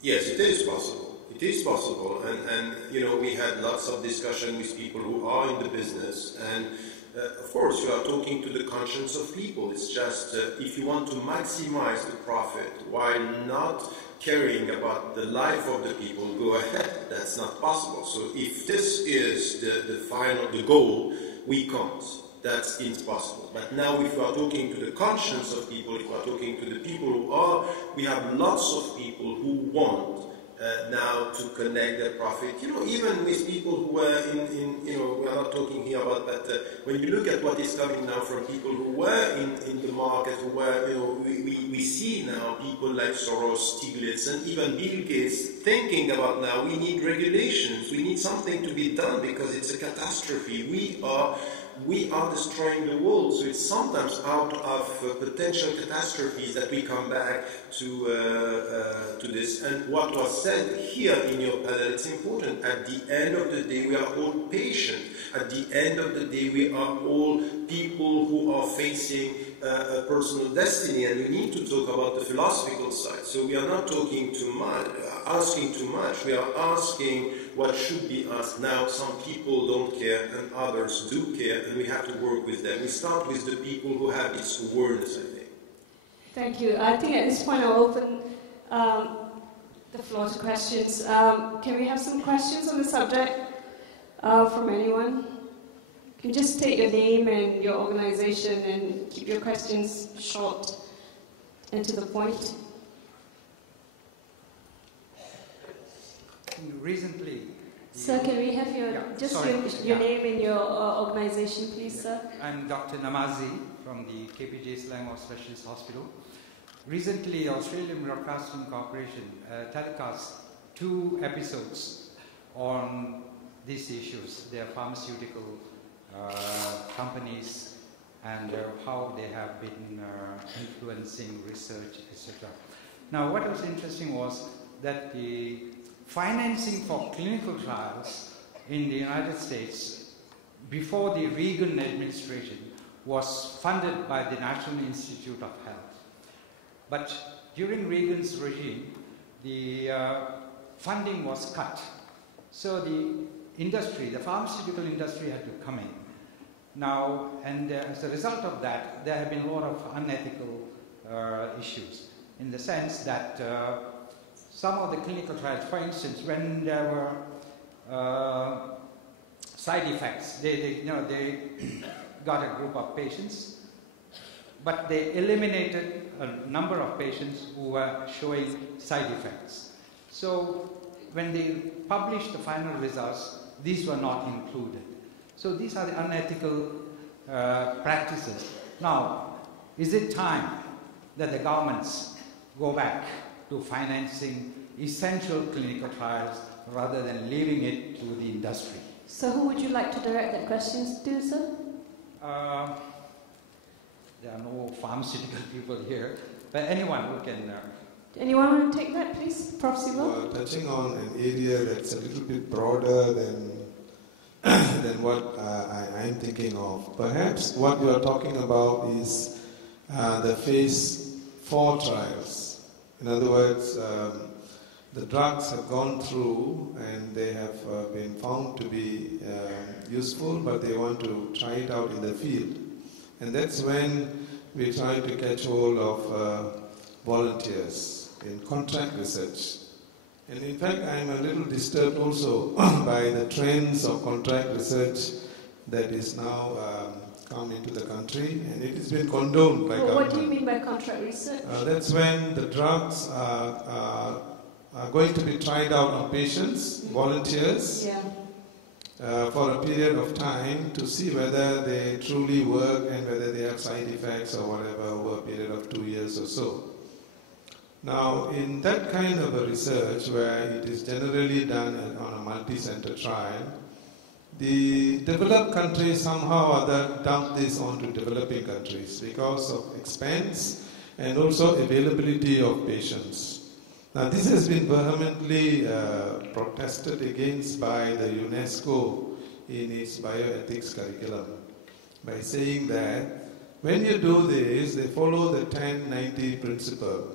Yes, it is possible. It is possible. And we had lots of discussion with people who are in the business. And of course, you are talking to the conscience of people. It's just if you want to maximize the profit while not caring about the life of the people, go ahead. That's not possible. So if this is the goal, we can't. That's impossible. But now if we are talking to the conscience of people, if we are talking to the people who are, we have lots of people who want now to connect their profit. Even with people who were we are not talking here about that. When you look at what is coming now from people who were in the market, who were, we see now people like Soros, Stiglitz, and even Bill Gates thinking about now we need regulations, we need something to be done because it's a catastrophe. We are destroying the world, so it's sometimes out of potential catastrophes that we come back to this. And what was said here in your panel, it's important. At the end of the day, we are all patient. At the end of the day, we are all people who are facing a personal destiny, and we need to talk about the philosophical side. So we are not talking too much, asking too much. We are asking what should be asked. Now, some people don't care and others do care, and we have to work with them. We start with the people who have this awareness, I think. Thank you. I think at this point I'll open the floor to questions. Can we have some questions on the subject from anyone? You can just state your name and your organization and keep your questions short and to the point. Recently, sir, can we have your name and your organization, please, sir? I'm Dr. Namazi from the KPJ Selangor Specialist Hospital. recently Australian Broadcasting Corporation telecast 2 episodes on these issues, their pharmaceutical companies and how they have been influencing research, etc. Now, what was interesting was that the financing for clinical trials in the United States before the Reagan administration was funded by the National Institute of Health. But during Reagan's regime, the funding was cut. So the industry, the pharmaceutical industry had to come in. Now, and as a result of that, there have been a lot of unethical issues in the sense that some of the clinical trials, for instance, when there were side effects, they got a group of patients, but they eliminated a number of patients who were showing side effects. So when they published the final results, these were not included. So these are the unethical practices. Now, is it time that the governments go back to financing essential clinical trials rather than leaving it to the industry? So who would you like to direct that question to, sir? There are no pharmaceutical people here, but anyone who can... Anyone want to take that, please? Prof. Siva? Touching on an area that's a little bit broader than what I'm thinking of. Perhaps what you are talking about is the phase 4 trials. In other words, the drugs have gone through and they have been found to be useful, but they want to try it out in the field. And that's when we try to catch hold of volunteers in contract research. And in fact, I'm a little disturbed also by the trends of contract research that is now come into the country, and it has been condoned by government. What do you mean by contract research? That's when the drugs are going to be tried out on patients, volunteers, for a period of time to see whether they truly work and whether they have side effects or whatever over a period of 2 years or so. Now, in that kind of a research where it is generally done on a multi-center trial, the developed countries somehow or other dump this onto developing countries because of expense and also availability of patients. Now, this has been vehemently protested against by the UNESCO in its bioethics curriculum by saying that when you do this, they follow the 10-90 principle.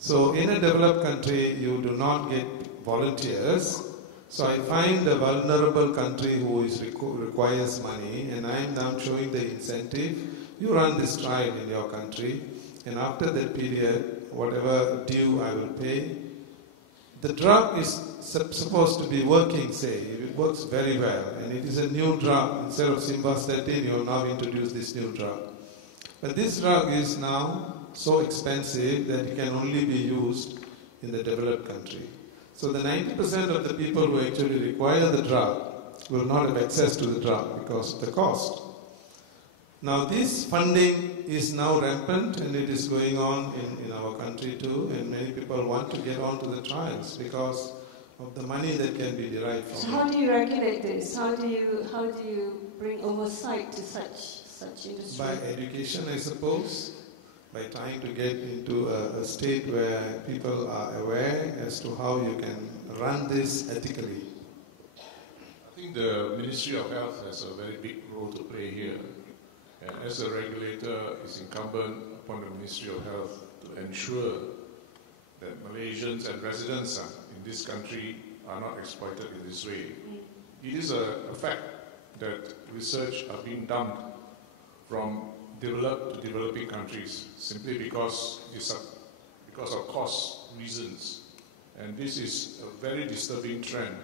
So in a developed country, you do not get volunteers. So I find a vulnerable country who requires money, and I am now showing the incentive. You run this trial in your country, and after that period, whatever due I will pay. The drug is supposed to be working, say. It works very well, and it is a new drug. Instead of simvastatin, you have now introduced this new drug. But this drug is now so expensive that it can only be used in the developed country. So the 90% of the people who actually require the drug will not have access to the drug because of the cost. Now this funding is now rampant and it is going on in our country too, and many people want to get onto the trials because of the money that can be derived from it. So how do you regulate this? How do you bring oversight to such industry? By education, I suppose. By trying to get into a state where people are aware as to how you can run this ethically. I think the Ministry of Health has a very big role to play here. And as a regulator, it's incumbent upon the Ministry of Health to ensure that Malaysians and residents in this country are not exploited in this way. It is a fact that research are being dumped from developed to developing countries simply because of cost reasons. And this is a very disturbing trend.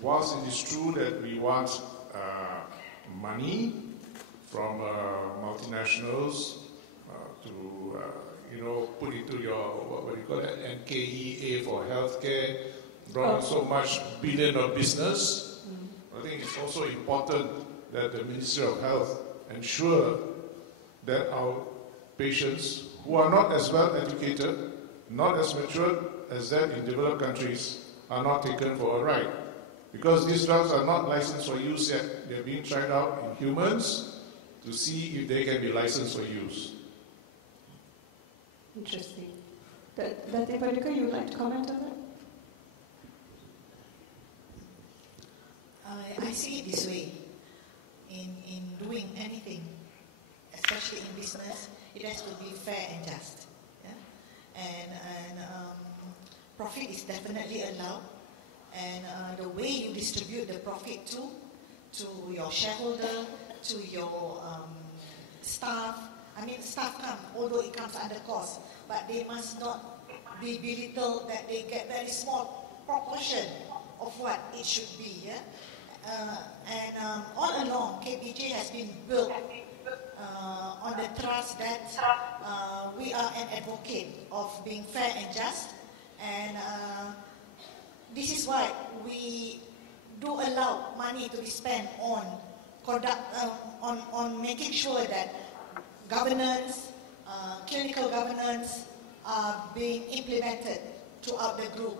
Whilst it is true that we want money from multinationals to put into your, what do you call it, NKEA for healthcare, brought in so much billion of business, I think it's also important that the Ministry of Health ensure that our patients who are not as well educated, not as mature as that in developed countries, are not taken for a ride. Because these drugs are not licensed for use yet. They are being tried out in humans to see if they can be licensed for use. Interesting. Dr. Paduka, you would like to comment on that? I see it this way. In doing anything, especially in business, it has to be fair and just. Yeah? And profit is definitely allowed. And the way you distribute the profit to your shareholder, to your staff. I mean, staff come, although it comes under cost, but they must not be belittled that they get very small proportion of what it should be. Yeah? All along, KPJ has been built on the trust that we are an advocate of being fair and just, and this is why we do allow money to be spent on on making sure that governance, clinical governance are being implemented throughout the group.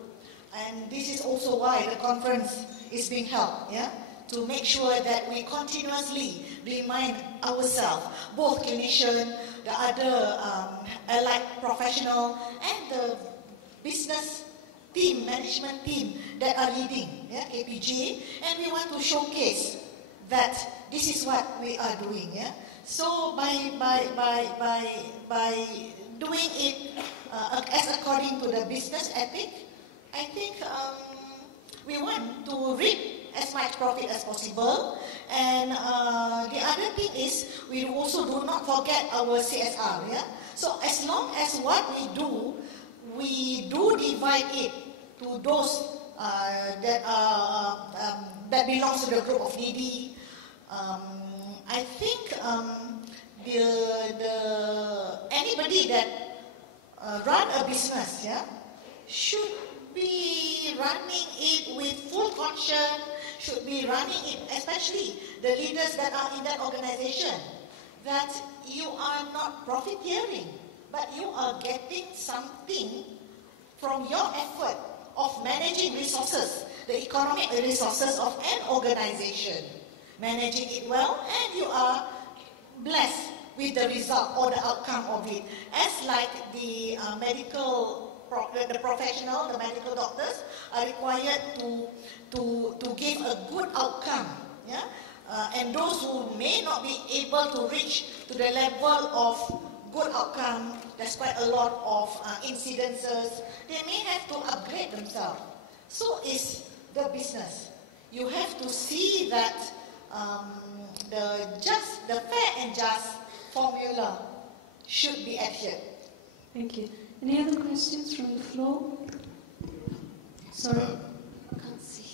And this is also why the conference is being held, yeah? To make sure that we continuously remind ourselves, both clinician, the other allied professional, and the business team, management team that are leading, yeah, KPG, and we want to showcase that this is what we are doing. Yeah? So by doing it as according to the business ethic, I think we want to reap as much profit as possible. And the other thing is we also do not forget our CSR. Yeah? So as long as what we do divide it to those that belongs to the group of needy. I think anybody that run a business, yeah, should be running it with full conscience. Should be running it, especially the leaders that are in that organization, that you are not profiteering, but you are getting something from your effort of managing resources, the economic resources of an organization, managing it well, and you are blessed with the result or the outcome of it. As like the the professional, the medical doctors are required to give a good outcome, yeah? And those who may not be able to reach to the level of good outcome, there's quite a lot of incidences, they may have to upgrade themselves. So is the business. You have to see that the fair and just formula should be adhered. Thank you. Any other questions from the floor? Sorry.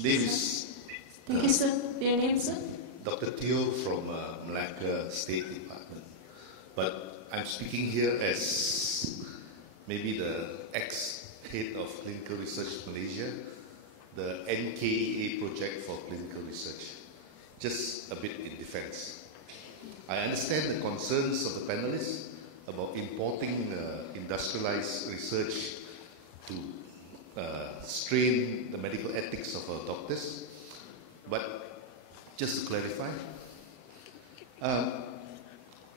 Name is... Thank you, sir. Your name, sir? Dr. Teo from Malacca State Department. But I'm speaking here as maybe the ex-head of clinical research Malaysia, the NKEA project for clinical research. Just a bit in defense. I understand the concerns of the panelists about importing industrialized research to strain the medical ethics of our doctors. But just to clarify,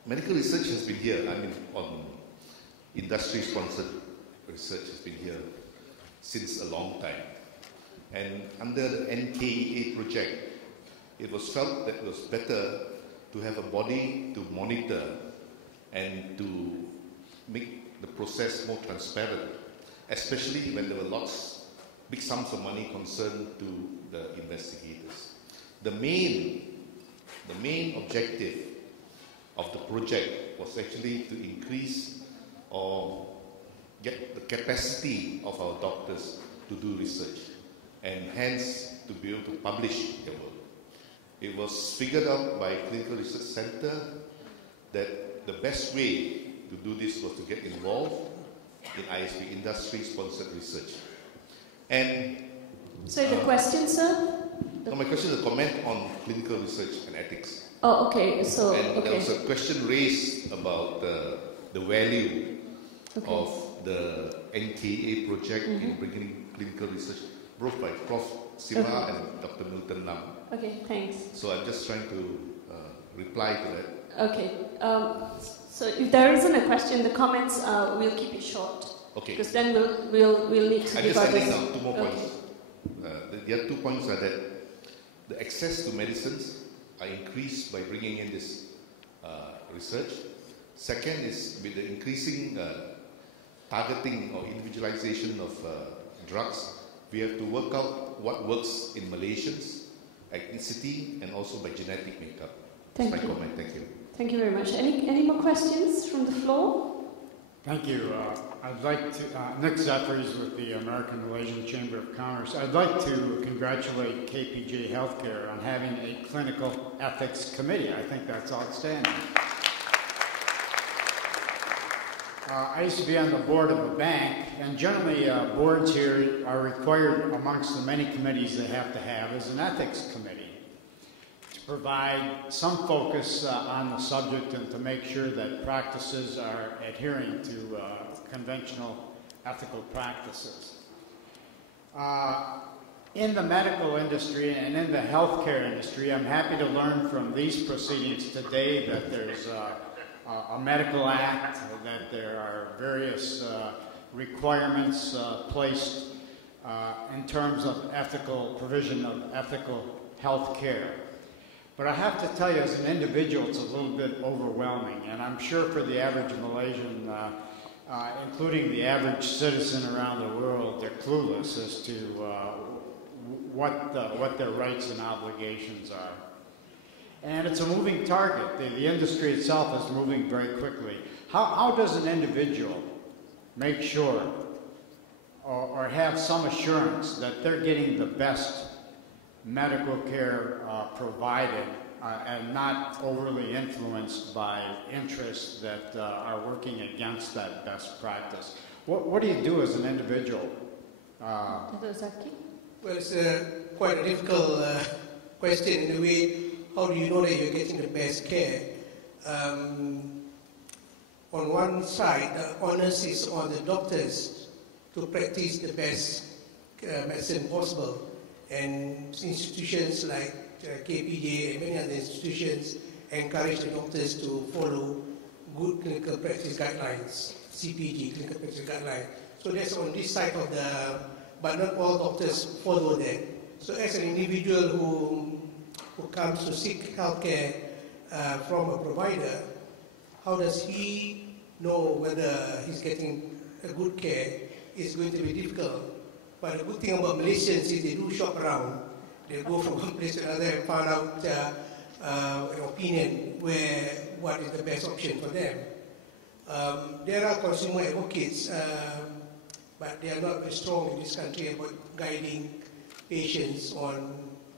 medical research has been here, on industry-sponsored research has been here since a long time. And under the NKEA project, it was felt that it was better to have a body to monitor and to make the process more transparent, especially when there were big sums of money concerned to the investigators. The main objective of the project was actually to increase or get the capacity of our doctors to do research and hence to be able to publish their work. It was figured out by Clinical Research Center that the best way to do this was to get involved in ISP, industry-sponsored research. And so the question, sir? No, my question is a comment on clinical research and ethics. Oh, okay. So, and there was a question raised about the value of the NKA project in bringing clinical research, both by Prof. Siva and Dr. Milton Nam. Okay, thanks. So I'm just trying to reply to that. Okay. So if there isn't a question, the comments, we'll keep it short. Okay. Because then we'll need to I'm give just others. adding now 2 more points. The other 2 points are that the access to medicines are increased by bringing in this research. Second is with the increasing targeting or individualization of drugs, we have to work out what works in Malaysians, ethnicity, and also by genetic makeup. Thank That's my you. comment. Thank you. Thank you very much. Any more questions from the floor? Thank you. I'd like to, Nick Zephyrs with the American Malaysian Chamber of Commerce. I'd like to congratulate KPJ Healthcare on having a clinical ethics committee. I think that's outstanding. I used to be on the board of a bank, and generally boards here are required, amongst the many committees they have to have, is an ethics committee to provide some focus on the subject and to make sure that practices are adhering to conventional ethical practices. In the medical industry and in the healthcare industry, I'm happy to learn from these proceedings today that there's a medical act, that there are various requirements placed in terms of ethical provision of ethical health care. But I have to tell you, as an individual, it's a little bit overwhelming, and I'm sure for the average Malaysian, including the average citizen around the world, they're clueless as to what their rights and obligations are. And it's a moving target. The industry itself is moving very quickly. How does an individual make sure or have some assurance that they're getting the best medical care provided and not overly influenced by interests that are working against that best practice? What do you do as an individual? Well, it's quite a difficult question in a way. How do you know that you're getting the best care? On one side, the onus is on the doctors to practice the best medicine possible. And institutions like KPJ and many other institutions encourage the doctors to follow good clinical practice guidelines, CPG, clinical practice guidelines. So that's on this side of the, but not all doctors follow that. So as an individual who comes to seek healthcare from a provider, how does he know whether he's getting a good care? It's going to be difficult. But the good thing about Malaysians is they do shop around. They go from one place to another and find out an opinion what is the best option for them. There are consumer advocates, but they are not very strong in this country about guiding patients on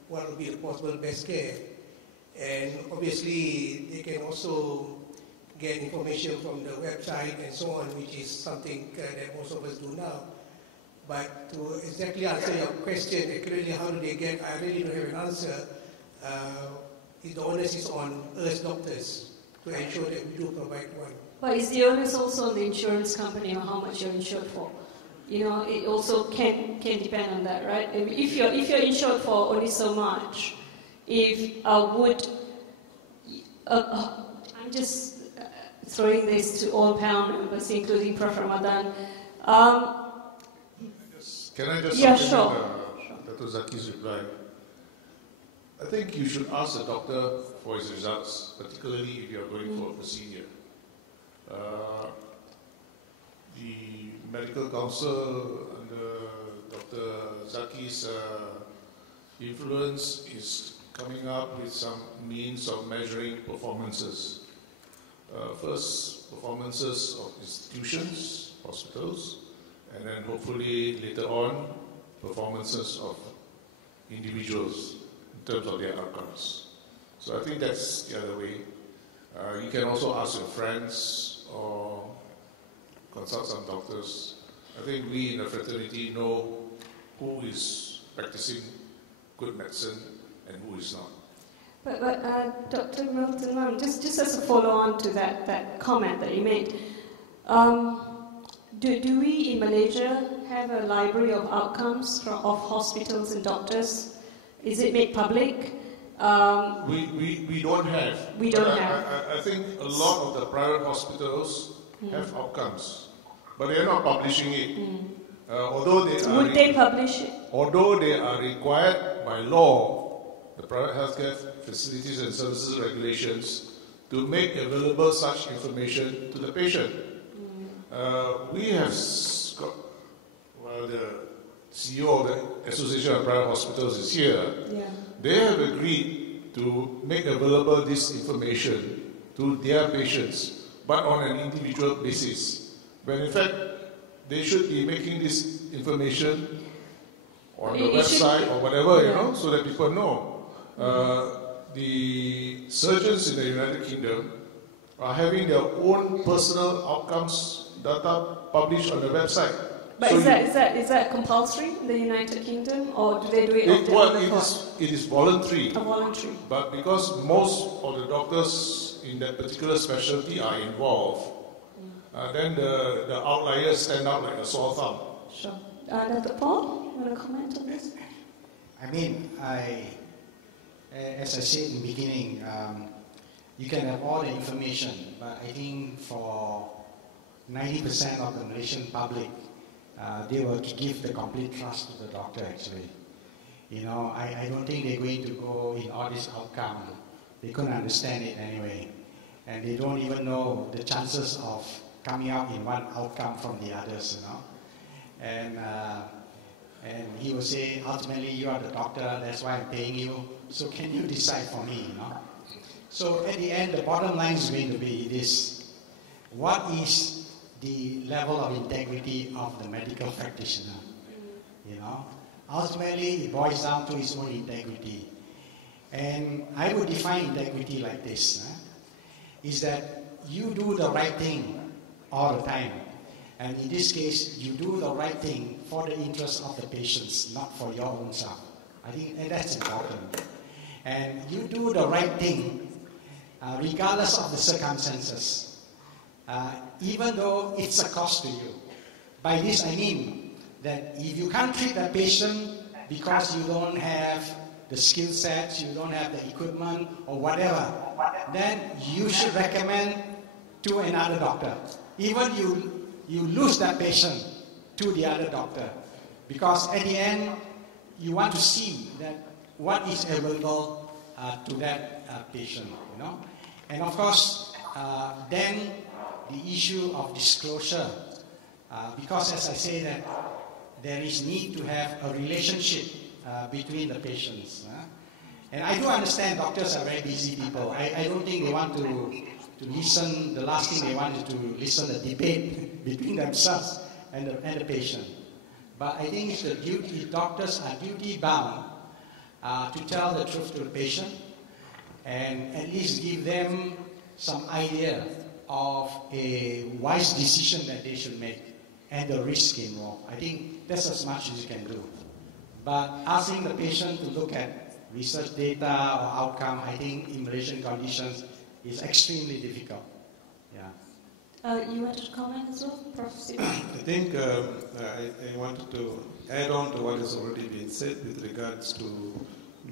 what will be the possible best care. And obviously, they can also get information from the website and so on, which is something that most of us do now. But to exactly answer your question, accurately, how do they get, I really don't have an answer. The onus is on us doctors to ensure that we do provide one. But is the onus also on the insurance company on how much you're insured for? You know, it also can depend on that, right? If you're insured for only so much, I'm just throwing this to all panel members, including Prof. Ramadan. Can I just sure. Dr. Zaki's reply? I think you should ask the doctor for his results, particularly if you are going for a procedure. The medical council under Dr. Zaki's influence is coming up with some means of measuring performances. First, performances of institutions, hospitals, and then hopefully later on, performances of individuals in terms of their outcomes. So I think that's the other way. You can also ask your friends or consult some doctors. I think we in the fraternity know who is practicing good medicine and who is not. But Dr. Milton, just as a follow-on to that comment that you made, Do we in Malaysia have a library of outcomes of hospitals and doctors? Is it made public? We don't have. We don't have. I think a lot of the private hospitals have outcomes, but they are not publishing it. Although they publish it? Although they are required by law, the private healthcare facilities and services regulations, to make available such information to the patient. We have got, well, the CEO of the Association of Private Hospitals is here. Yeah. They have agreed to make available this information to their patients, but on an individual basis. When in fact, they should be making this information on the website or whatever, you know, so that people know. The surgeons in the United Kingdom are having their own personal outcomes data published on the website. But so is that compulsory in the United Kingdom, or do they do it of their own accord? It is voluntary. Voluntary. But because most of the doctors in that particular specialty are involved, then the outliers stand out like a sore thumb. Sure. Dr. Paul, you want to comment on this? I mean, as I said in the beginning, you can have all the information, but I think for 90% of the Malaysian public, they will give the complete trust to the doctor actually. You know, I don't think they're going to go in all this outcome. They couldn't understand it anyway. And they don't even know the chances of coming out in one outcome from the others, you know. And he will say, ultimately, you are the doctor, that's why I'm paying you, so can you decide for me, you know. So at the end, the bottom line is going to be this: what is the level of integrity of the medical practitioner? You know, ultimately it boils down to his own integrity. And I would define integrity like this: is that you do the right thing all the time. And in this case, you do the right thing for the interest of the patients, not for your own self. I think that's important. And you do the right thing regardless of the circumstances, even though it's a cost to you. By this I mean that if you can't treat the patient because you don't have the skill sets, you don't have the equipment or whatever, then you should recommend to another doctor. Even you lose that patient to the other doctor, because at the end you want to see that what is available to that patient, you know. And of course, then the issue of disclosure, because as I say that there is need to have a relationship between the patients. And I do understand doctors are very busy people. I don't think they want to listen. The last thing they want is to listen to the debate between themselves and the patient. But I think it's the duty, doctors are duty bound to tell the truth to the patient and at least give them some idea of a wise decision that they should make and the risk involved. I think that's as much as you can do. But asking the patient to look at research data or outcome, I think in Malaysian conditions is extremely difficult. Yeah. You want to comment as well, Prof. I think I wanted to add on to what has already been said with regards to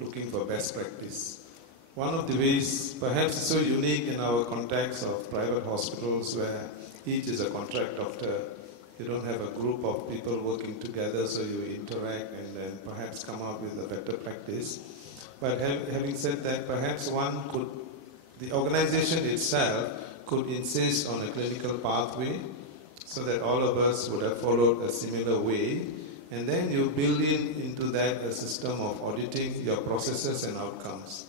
looking for best practice. One of the ways, perhaps it's so unique in our context of private hospitals where each is a contract doctor. You don't have a group of people working together, so you interact and then perhaps come up with a better practice. But having said that, perhaps the organization itself could insist on a clinical pathway so that all of us would have followed a similar way. And then you build into that a system of auditing your processes and outcomes.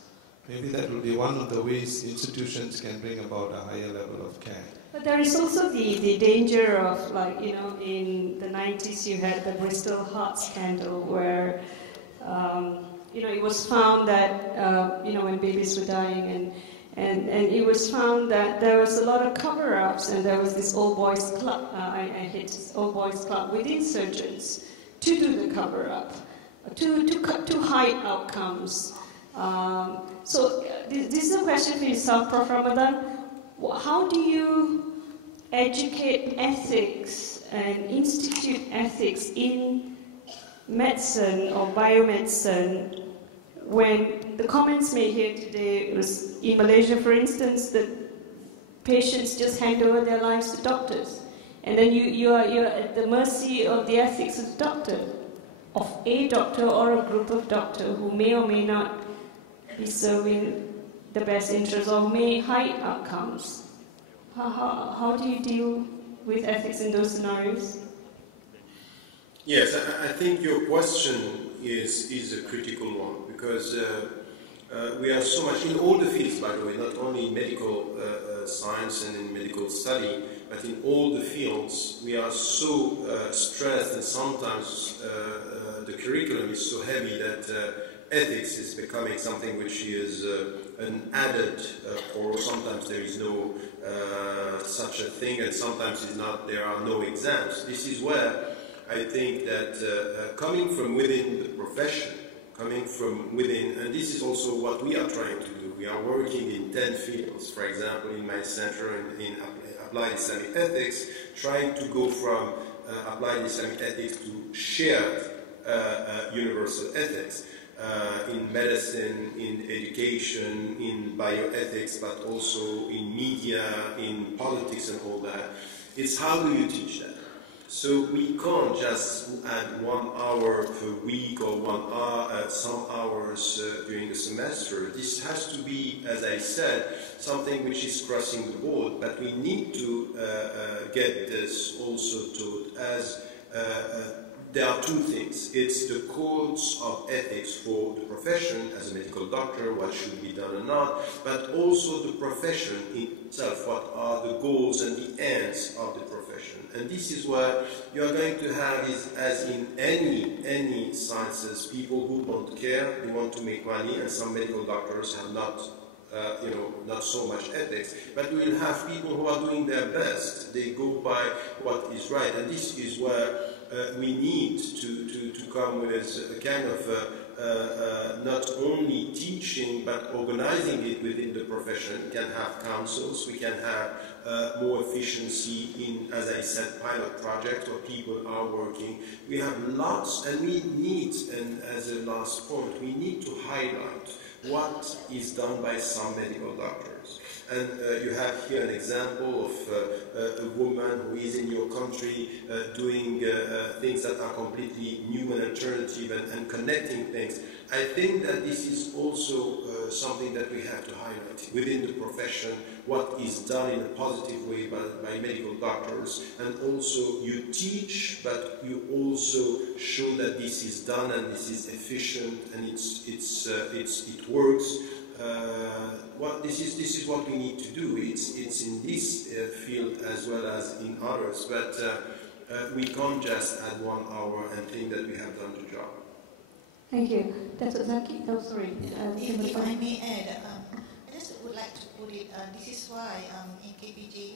Maybe that will be one of the ways institutions can bring about a higher level of care. But there is also the danger of, like, you know, in the 90s you had the Bristol heart scandal where, you know, it was found that, you know, when babies were dying and it was found that there was a lot of cover-ups and there was this old boys club, I hate this old boys club within surgeons to do the cover-up, to hide outcomes. So this is a question for yourself, Prof. Ramadan. How do you educate ethics and institute ethics in medicine or biomedicine when the comments made here today was in Malaysia, for instance, that patients just hand over their lives to doctors, and then you're at the mercy of the ethics of the doctor, of a doctor or a group of doctors who may or may not be serving the best interests or may hide outcomes. How do you deal with ethics in those scenarios? Yes, I think your question is a critical one, because we are so much in all the fields, by the way, not only in medical science and in medical study, but in all the fields, we are so stressed, and sometimes the curriculum is so heavy that ethics is becoming something which is an added, or sometimes there is no such a thing, and sometimes it's not, there are no exams. This is where I think that coming from within the profession, coming from within, and this is also what we are trying to do. We are working in 10 fields, for example, in my center in applied Islamic ethics, trying to go from applied Islamic ethics to shared universal ethics. In medicine, in education, in bioethics, but also in media, in politics and all that. It's how do you teach that? So we can't just add 1 hour per week or 1 hour, some hours during the semester. This has to be, as I said, something which is crossing the board, but we need to get this also taught as there are 2 things. It's the codes of ethics for the profession as a medical doctor, what should be done or not, but also the profession itself, what are the goals and the ends of the profession. And this is where you are going to have, as in any sciences, people who don't care, they want to make money, and some medical doctors have not not so much ethics, but we will have people who are doing their best. They go by what is right, and this is where we need to come with a kind of not only teaching but organizing it within the profession. We can have councils, we can have more efficiency in, as I said, pilot projects where people are working. We have lots, and we need, and as a last point, we need to highlight what is done by some medical doctors. And you have here an example of a woman who is in your country doing things that are completely new and alternative and connecting things. I think that this is also something that we have to highlight within the profession, what is done in a positive way by medical doctors, and also you teach, but you also show that this is done and this is efficient and it works. This is what we need to do. It's in this field as well as in others, but we can't just add 1 hour and think that we have done the job. Thank you. Dr. Zaki? Oh, sorry. If I may add, I just would like to put it, this is why in KBJ,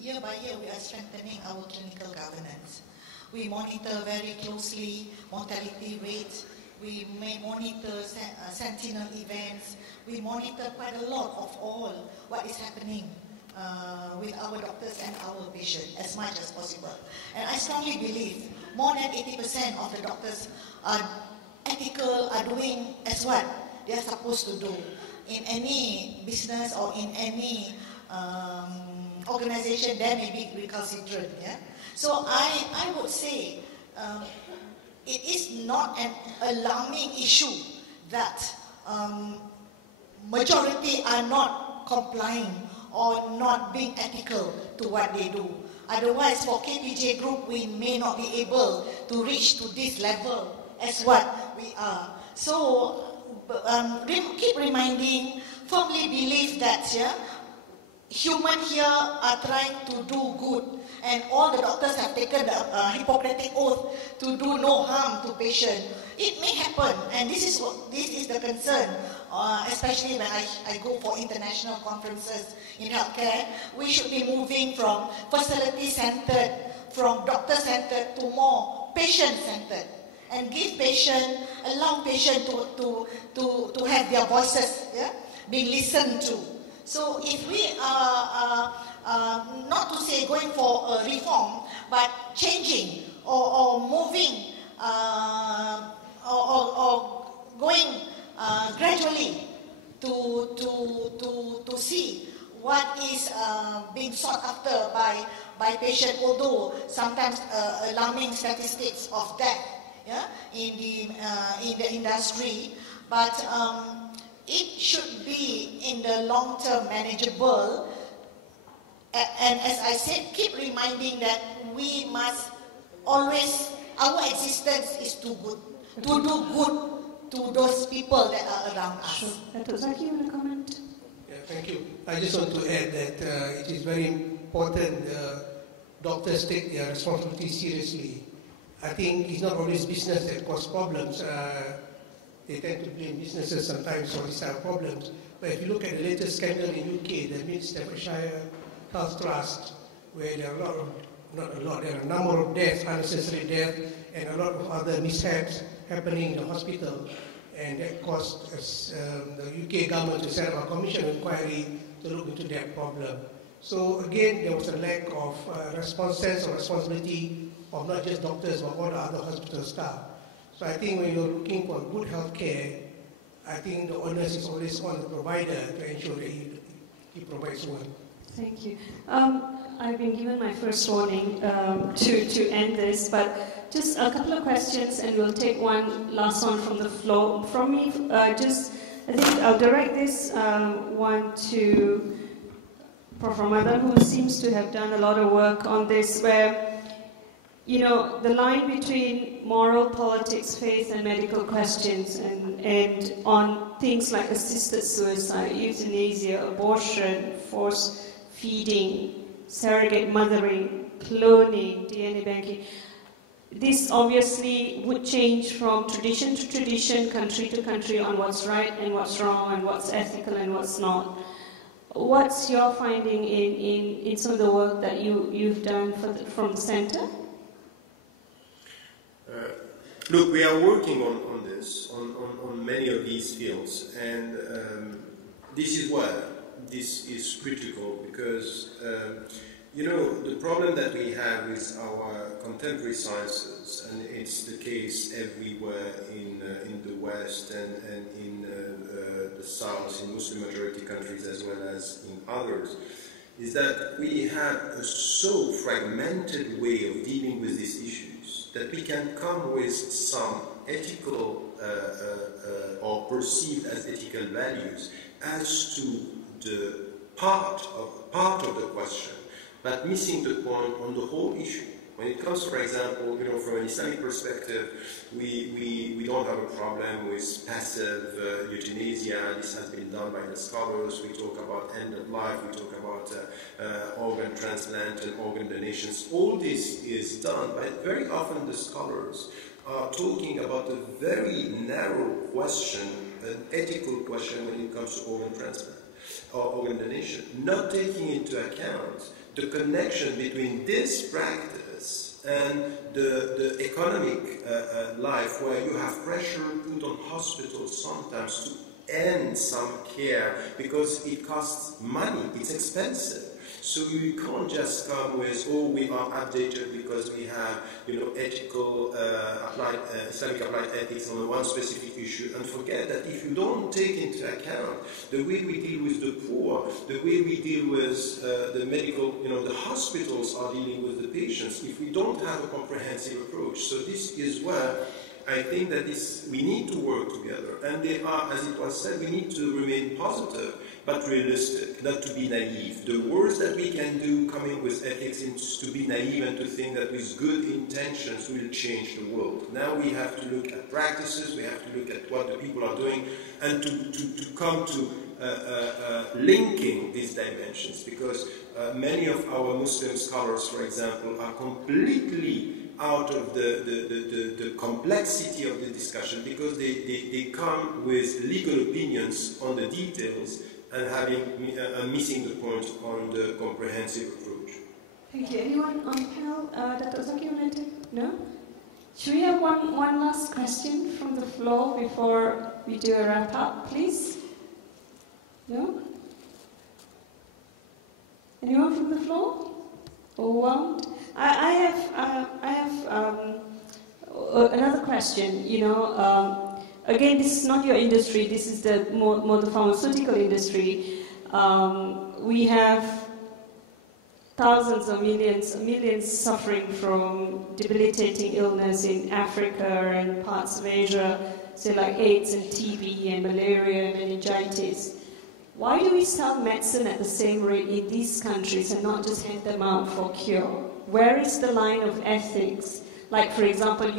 year by year we are strengthening our clinical governance. We monitor very closely mortality rates. We may monitor sentinel events. We monitor quite a lot of all what is happening with our doctors and our patients as much as possible. And I strongly believe more than 80% of the doctors are ethical, are doing as what they are supposed to do in any business or in any organization. There may be recalcitrant. Yeah? So I would say it is not an alarming issue that majority are not complying or not being ethical to what they do. Otherwise, for KPJ Group, we may not be able to reach to this level as what we are. So, keep reminding, firmly believe that humans here are trying to do good, and all the doctors have taken the Hippocratic oath to do no harm to patient. It may happen, and this is the concern, especially when I go for international conferences in healthcare. We should be moving from facility-centered, from doctor-centered to more patient-centered, and allow patients to have their voices being listened to. So if we are not for a reform, but changing or moving or going gradually to see what is being sought after by patient, although sometimes alarming statistics of death, yeah, in the industry, but it should be in the long term manageable. And as I said, keep reminding that we must always, our existence is to do good to those people that are around us. Sure. Dr. Zaki, you want to comment? Yeah, thank you. I just want to add that it is very important doctors take their responsibility seriously. I think it's not always business that cause problems. They tend to blame businesses sometimes for these type of problems. But if you look at the latest scandal in UK, the Mid Staffordshire Health Trust, where there are there are a number of deaths, unnecessary deaths, and a lot of other mishaps happening in the hospital, and that caused the UK government to set up a commission of inquiry to look into that problem. So again, there was a lack of sense of responsibility of not just doctors but all the other hospital staff. So I think when you're looking for good health care, I think the onus is always on the provider to ensure that he provides one. Thank you. I've been given my first warning to end this, but just a couple of questions, and we'll take one last one from the floor. From me, I think I'll direct this one to Prof. Ramadan, who seems to have done a lot of work on this, where, you know, the line between moral, politics, faith, and medical questions, and on things like assisted suicide, euthanasia, abortion, forced feeding, surrogate mothering, cloning, DNA banking. This obviously would change from tradition to tradition, country to country, on what's right and what's wrong and what's ethical and what's not. What's your finding in some of the work that you've done from the center? Look, we are working on this, on many of these fields, and this is where this is critical, because you know, the problem that we have with our contemporary sciences, and it's the case everywhere in the West and in the South, in Muslim majority countries as well as in others, is that we have a so fragmented way of dealing with these issues that we can come with some ethical or perceived as ethical values as to the part of the question, but missing the point on the whole issue. When it comes, for example, you know, from an Islamic perspective, we don't have a problem with passive euthanasia. This has been done by the scholars. We talk about end of life. We talk about organ transplant and organ donations. All this is done, but very often the scholars are talking about a very narrow question, an ethical question when it comes to organ transplant or organ donation, not taking into account the connection between this practice and the economic life, where you have pressure put on hospitals sometimes to end some care because it costs money, it's expensive. So you can't just come with, oh, we are updated because we have, you know, ethical, Islamic applied ethics on one specific issue, and forget that if you don't take into account the way we deal with the poor, the way we deal with the medical, you know, the hospitals are dealing with the patients, if we don't have a comprehensive approach. So this is where I think that we need to work together, and they are, as it was said, we need to remain positive but realistic, not to be naive. The worst that we can do coming with ethics is to be naive and to think that with good intentions we'll change the world. Now we have to look at practices, we have to look at what the people are doing, and to come to linking these dimensions, because many of our Muslim scholars, for example, are completely out of the complexity of the discussion, because they come with legal opinions on the details and missing the point on the comprehensive approach. Thank you. Anyone on the panel? Dr. Zaki, you want to take? No? Should we have one last question from the floor before we do a wrap up, please? No? Anyone from the floor? overwhelmed? I have another question. Again, this is not your industry. This is more the pharmaceutical industry. We have thousands or millions suffering from debilitating illness in Africa and parts of Asia, say like AIDS and TB and malaria and meningitis. Why do we sell medicine at the same rate in these countries and not just hand them out for cure? Where is the line of ethics? Like, for example,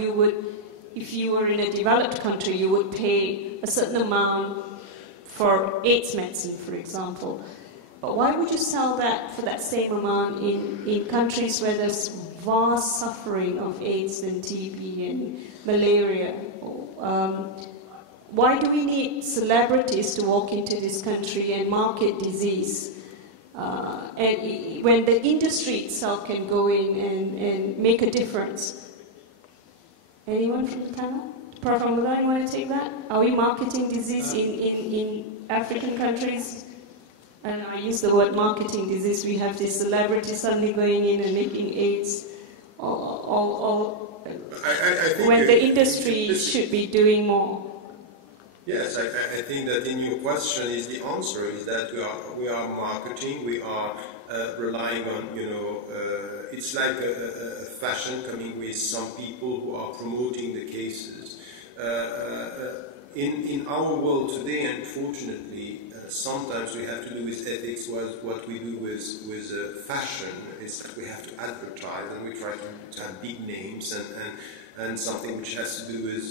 if you were in a developed country, you would pay a certain amount for AIDS medicine, for example. But why would you sell that for that same amount in countries where there's vast suffering of AIDS and TB and malaria? Why do we need celebrities to walk into this country and market disease? And when the industry itself can go in and make a difference? Anyone from the panel? Prof. Mullah, you want to take that? Are we marketing disease in African countries? And I use the word marketing disease. We have these celebrities suddenly going in and making AIDS. I think when the industry should be doing more. Yes, I think that in your question is the answer is that we are marketing, we are relying on, it's like a fashion coming with some people who are promoting the cases. In our world today, unfortunately, sometimes we have to do with ethics what we do with fashion is that we have to advertise and we try to have big names and something which has to do with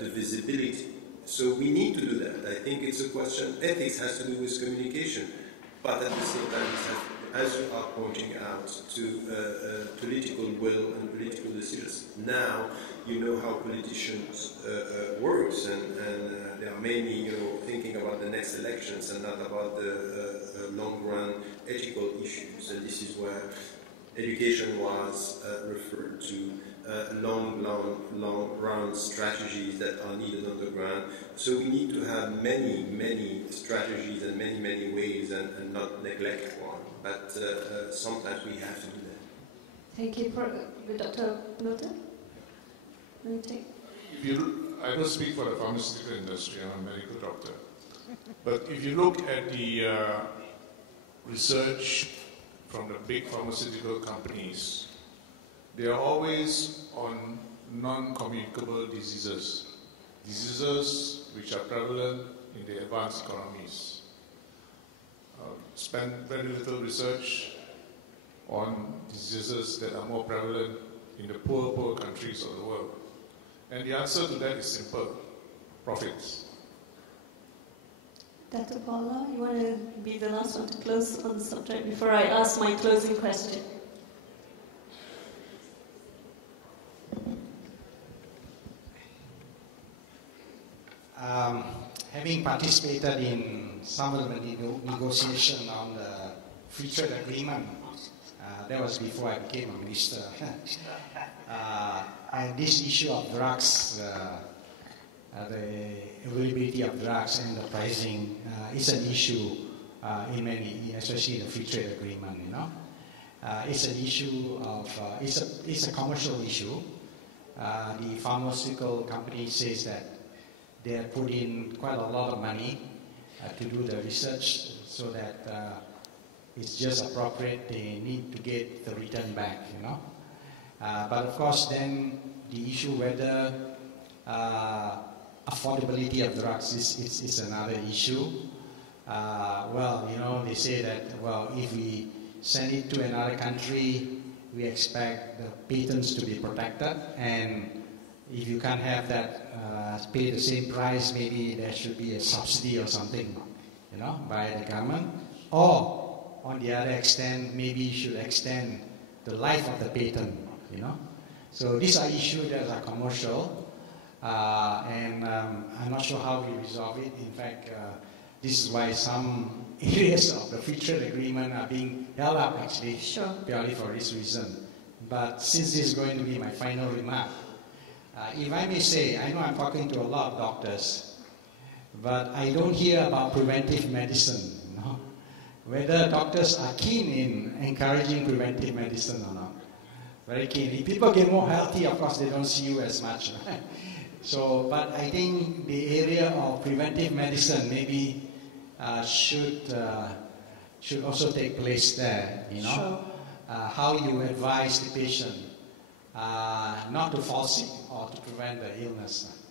the visibility. So we need to do that. I think it's a question, ethics has to do with communication, but at the same time, it has, as you are pointing out, to political will and political decisions. Now, you know how politicians works, and they are mainly, thinking about the next elections and not about the long-run ethical issues. And this is where education was referred to. Long-run strategies that are needed on the ground. So we need to have many strategies and many ways and not neglect one. But sometimes we have to do that. Thank you, Dr. Milton. I don't speak for the pharmaceutical industry, I'm a medical doctor. But if you look at the research from the big pharmaceutical companies, they are always on non-communicable diseases which are prevalent in the advanced economies. Spend very little research on diseases that are more prevalent in the poor countries of the world. And the answer to that is simple: profits. Dr. Paula, you want to be the last one to close on the subject before I ask my closing question? Having participated in some of the negotiation on the free trade agreement, that was before I became a minister. And this issue of drugs, the availability of drugs and the pricing is an issue in many, especially the free trade agreement. It's an issue of it's a commercial issue. The pharmaceutical company says that they have put in quite a lot of money to do the research, so that it's just appropriate. They need to get the return back, But of course, then the issue whether affordability of drugs is another issue. They say that, if we send it to another country, we expect the patents to be protected, and if you can't have that pay the same price, maybe there should be a subsidy or something, by the government. Or, on the other extent, maybe you should extend the life of the patent, So these are issues that are commercial, and I'm not sure how we resolve it. In fact, this is why some areas of the free trade agreement are being held up, actually, purely for this reason. But since this is going to be my final remark, if I may say, I know I'm talking to a lot of doctors, but I don't hear about preventive medicine. whether doctors are keen in encouraging preventive medicine or not. Very keen. If people get more healthy, of course, they don't see you as much. Right? So, but I think the area of preventive medicine maybe should also take place there. You know, Sure. how you advise the patient not to fall sick or to prevent the illness.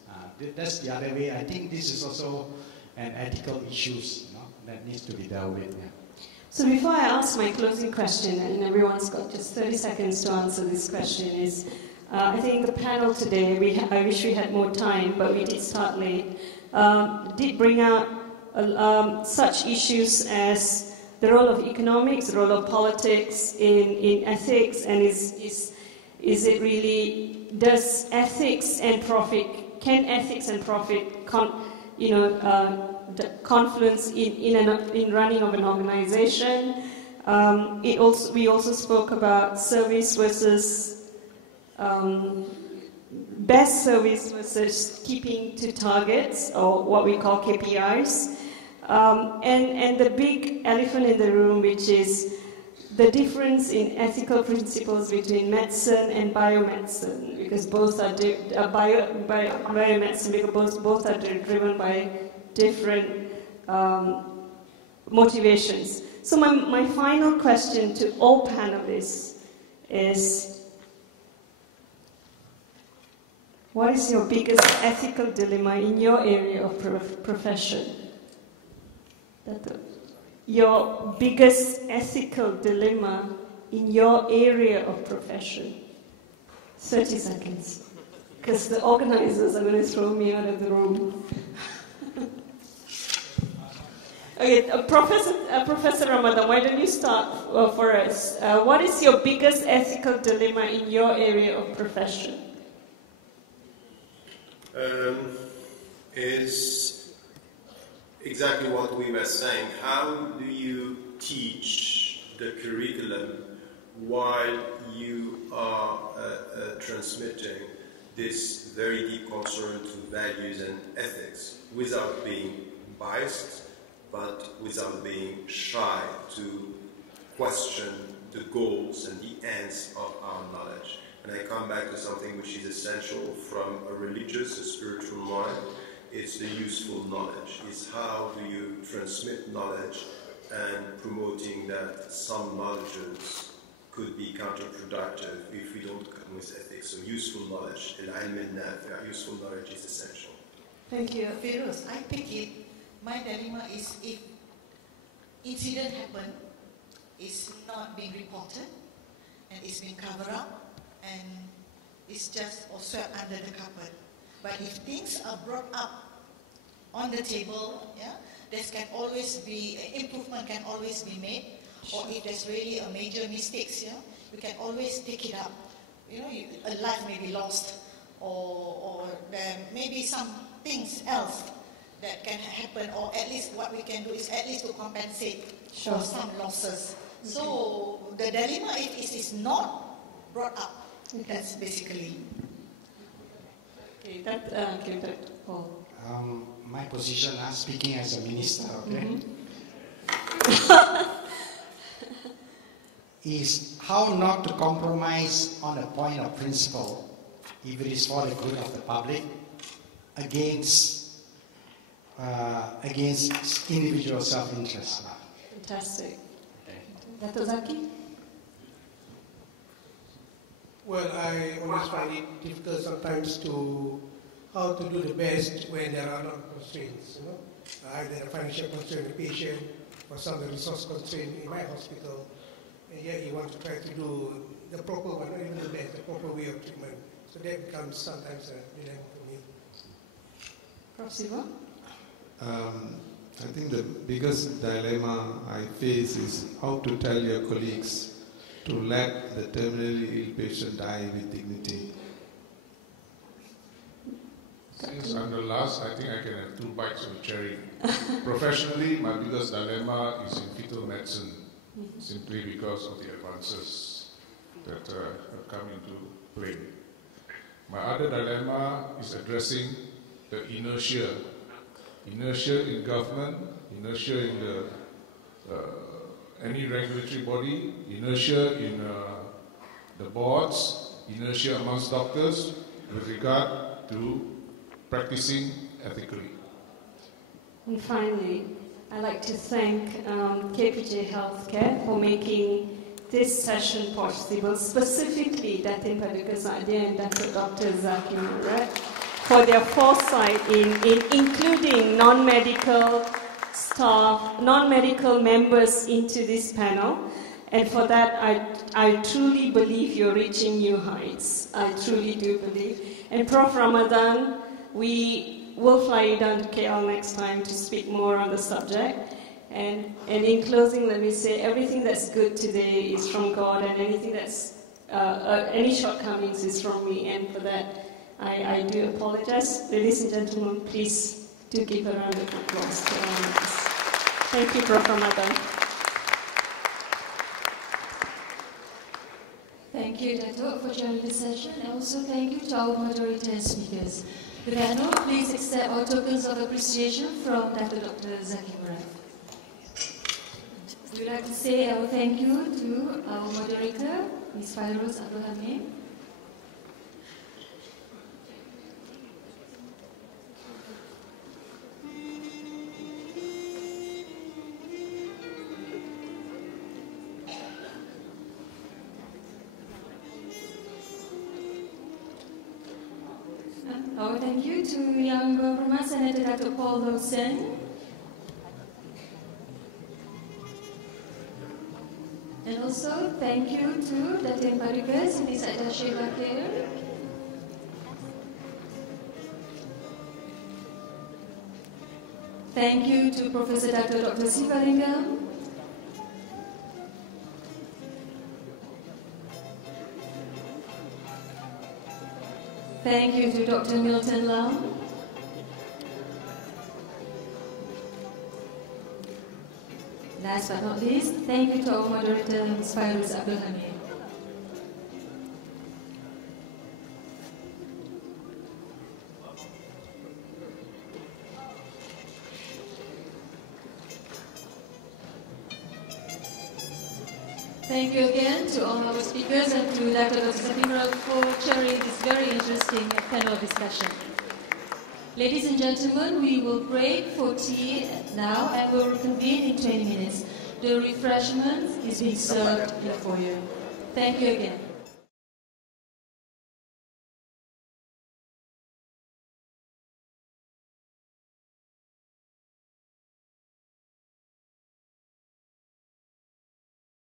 That's the other way. I think this is also an ethical issue, you know, that needs to be dealt with. Yeah. So before I ask my closing question, and everyone's got just 30 seconds to answer this question, is I think the panel today, I wish we had more time, but we did start late, did bring out such issues as the role of economics, the role of politics in ethics, and is it really, does ethics and profit, can ethics and profit the confluence in running of an organization? We also spoke about service versus best service versus keeping to targets, or what we call KPIs. And the big elephant in the room, which is the difference in ethical principles between medicine and biomedicine, because both are biomedicine, because both are driven by different motivations. So my final question to all panelists is, what is your biggest ethical dilemma in your area of profession? Your biggest ethical dilemma in your area of profession? 30 seconds. Because the organizers are going to throw me out of the room. Okay, Professor Ramadan, why don't you start for us? What is your biggest ethical dilemma in your area of profession? Is exactly what we were saying. How do you teach the curriculum while you are transmitting this very deep concern to values and ethics without being biased, but without being shy to question the goals and the ends of our knowledge? And I come back to something which is essential from a religious, a spiritual mind. It's the useful knowledge. It's how do you transmit knowledge and promoting that some knowledges could be counterproductive if we don't come with ethics. So useful knowledge, useful knowledge is essential. Thank you. Feroz, I think my dilemma is if incident happen, it's not being reported and it's being covered up and it's just or swept under the carpet. But if things are brought up on the table, there can always be improvement, can always be made. Or if there's really a major mistakes, you can always take it up. A life may be lost, or there may be some things else that can happen, or at least what we can do is at least to compensate for some losses. Okay. So the dilemma is not brought up. Okay. That's basically. Okay, Paul. My position, speaking as a minister, okay, is how not to compromise on a point of principle, if it is for the good of the public, against individual self-interest. Fantastic. Okay. Dr. Zaki? Well, I always find it difficult sometimes how to do the best when there are a lot of constraints, either the financial constraint of the patient or some of the resource constraint in my hospital, and yet you want to try to do the proper one, not even the best, the proper way of treatment. So that becomes sometimes a dilemma for me. Prof. Siva? I think the biggest dilemma I face is how to tell your colleagues to let the terminally ill patient die with dignity. Since I'm the last, I think I can have 2 bites of a cherry. Professionally, my biggest dilemma is in fetal medicine, simply because of the advances that have come into play. My other dilemma is addressing the inertia in government, inertia in the any regulatory body, inertia in the boards, inertia amongst doctors with regard to practicing ethically. And finally, I'd like to thank KPJ Healthcare for making this session possible, specifically Datin Paduka Sadia and Dr. Zaki Murad, for their foresight in including non-medical staff, non-medical members into this panel. And for that, I truly believe you're reaching new heights. I truly do believe. And Prof. Ramadan, we will fly you down to KL next time to speak more on the subject. And in closing, let me say everything that's good today is from God, and anything that's any shortcomings is from me. And for that, I do apologize. Ladies and gentlemen, please do give a round of applause to all of us. Thank you, Prof. Ramadan. Thank you, Dato, for joining the session, and also thank you to our moderator and speakers. With that note, please accept our tokens of appreciation from Dr. Zaki Murad. We'd like to say our thank you to our moderator, Ms. Fairuz Abdul Hamid. Our thank you to Yang Berhad Senator Dr. Paul Loh Seng. And also thank you to Datin Paduka Siti Saida Sheikh Bakir. Thank you to Professor Dr. Sivalingam. Thank you to Dr. Milton Lam. Last but not least, thank you to our moderator, Ms. Fairuz Abdul Hamid. Thank you again to all our speakers and to Dr. Zaki for chairing this very interesting panel discussion. Ladies and gentlemen, we will break for tea now and we'll reconvene in 20 minutes. The refreshment is being served here for you. Thank you again.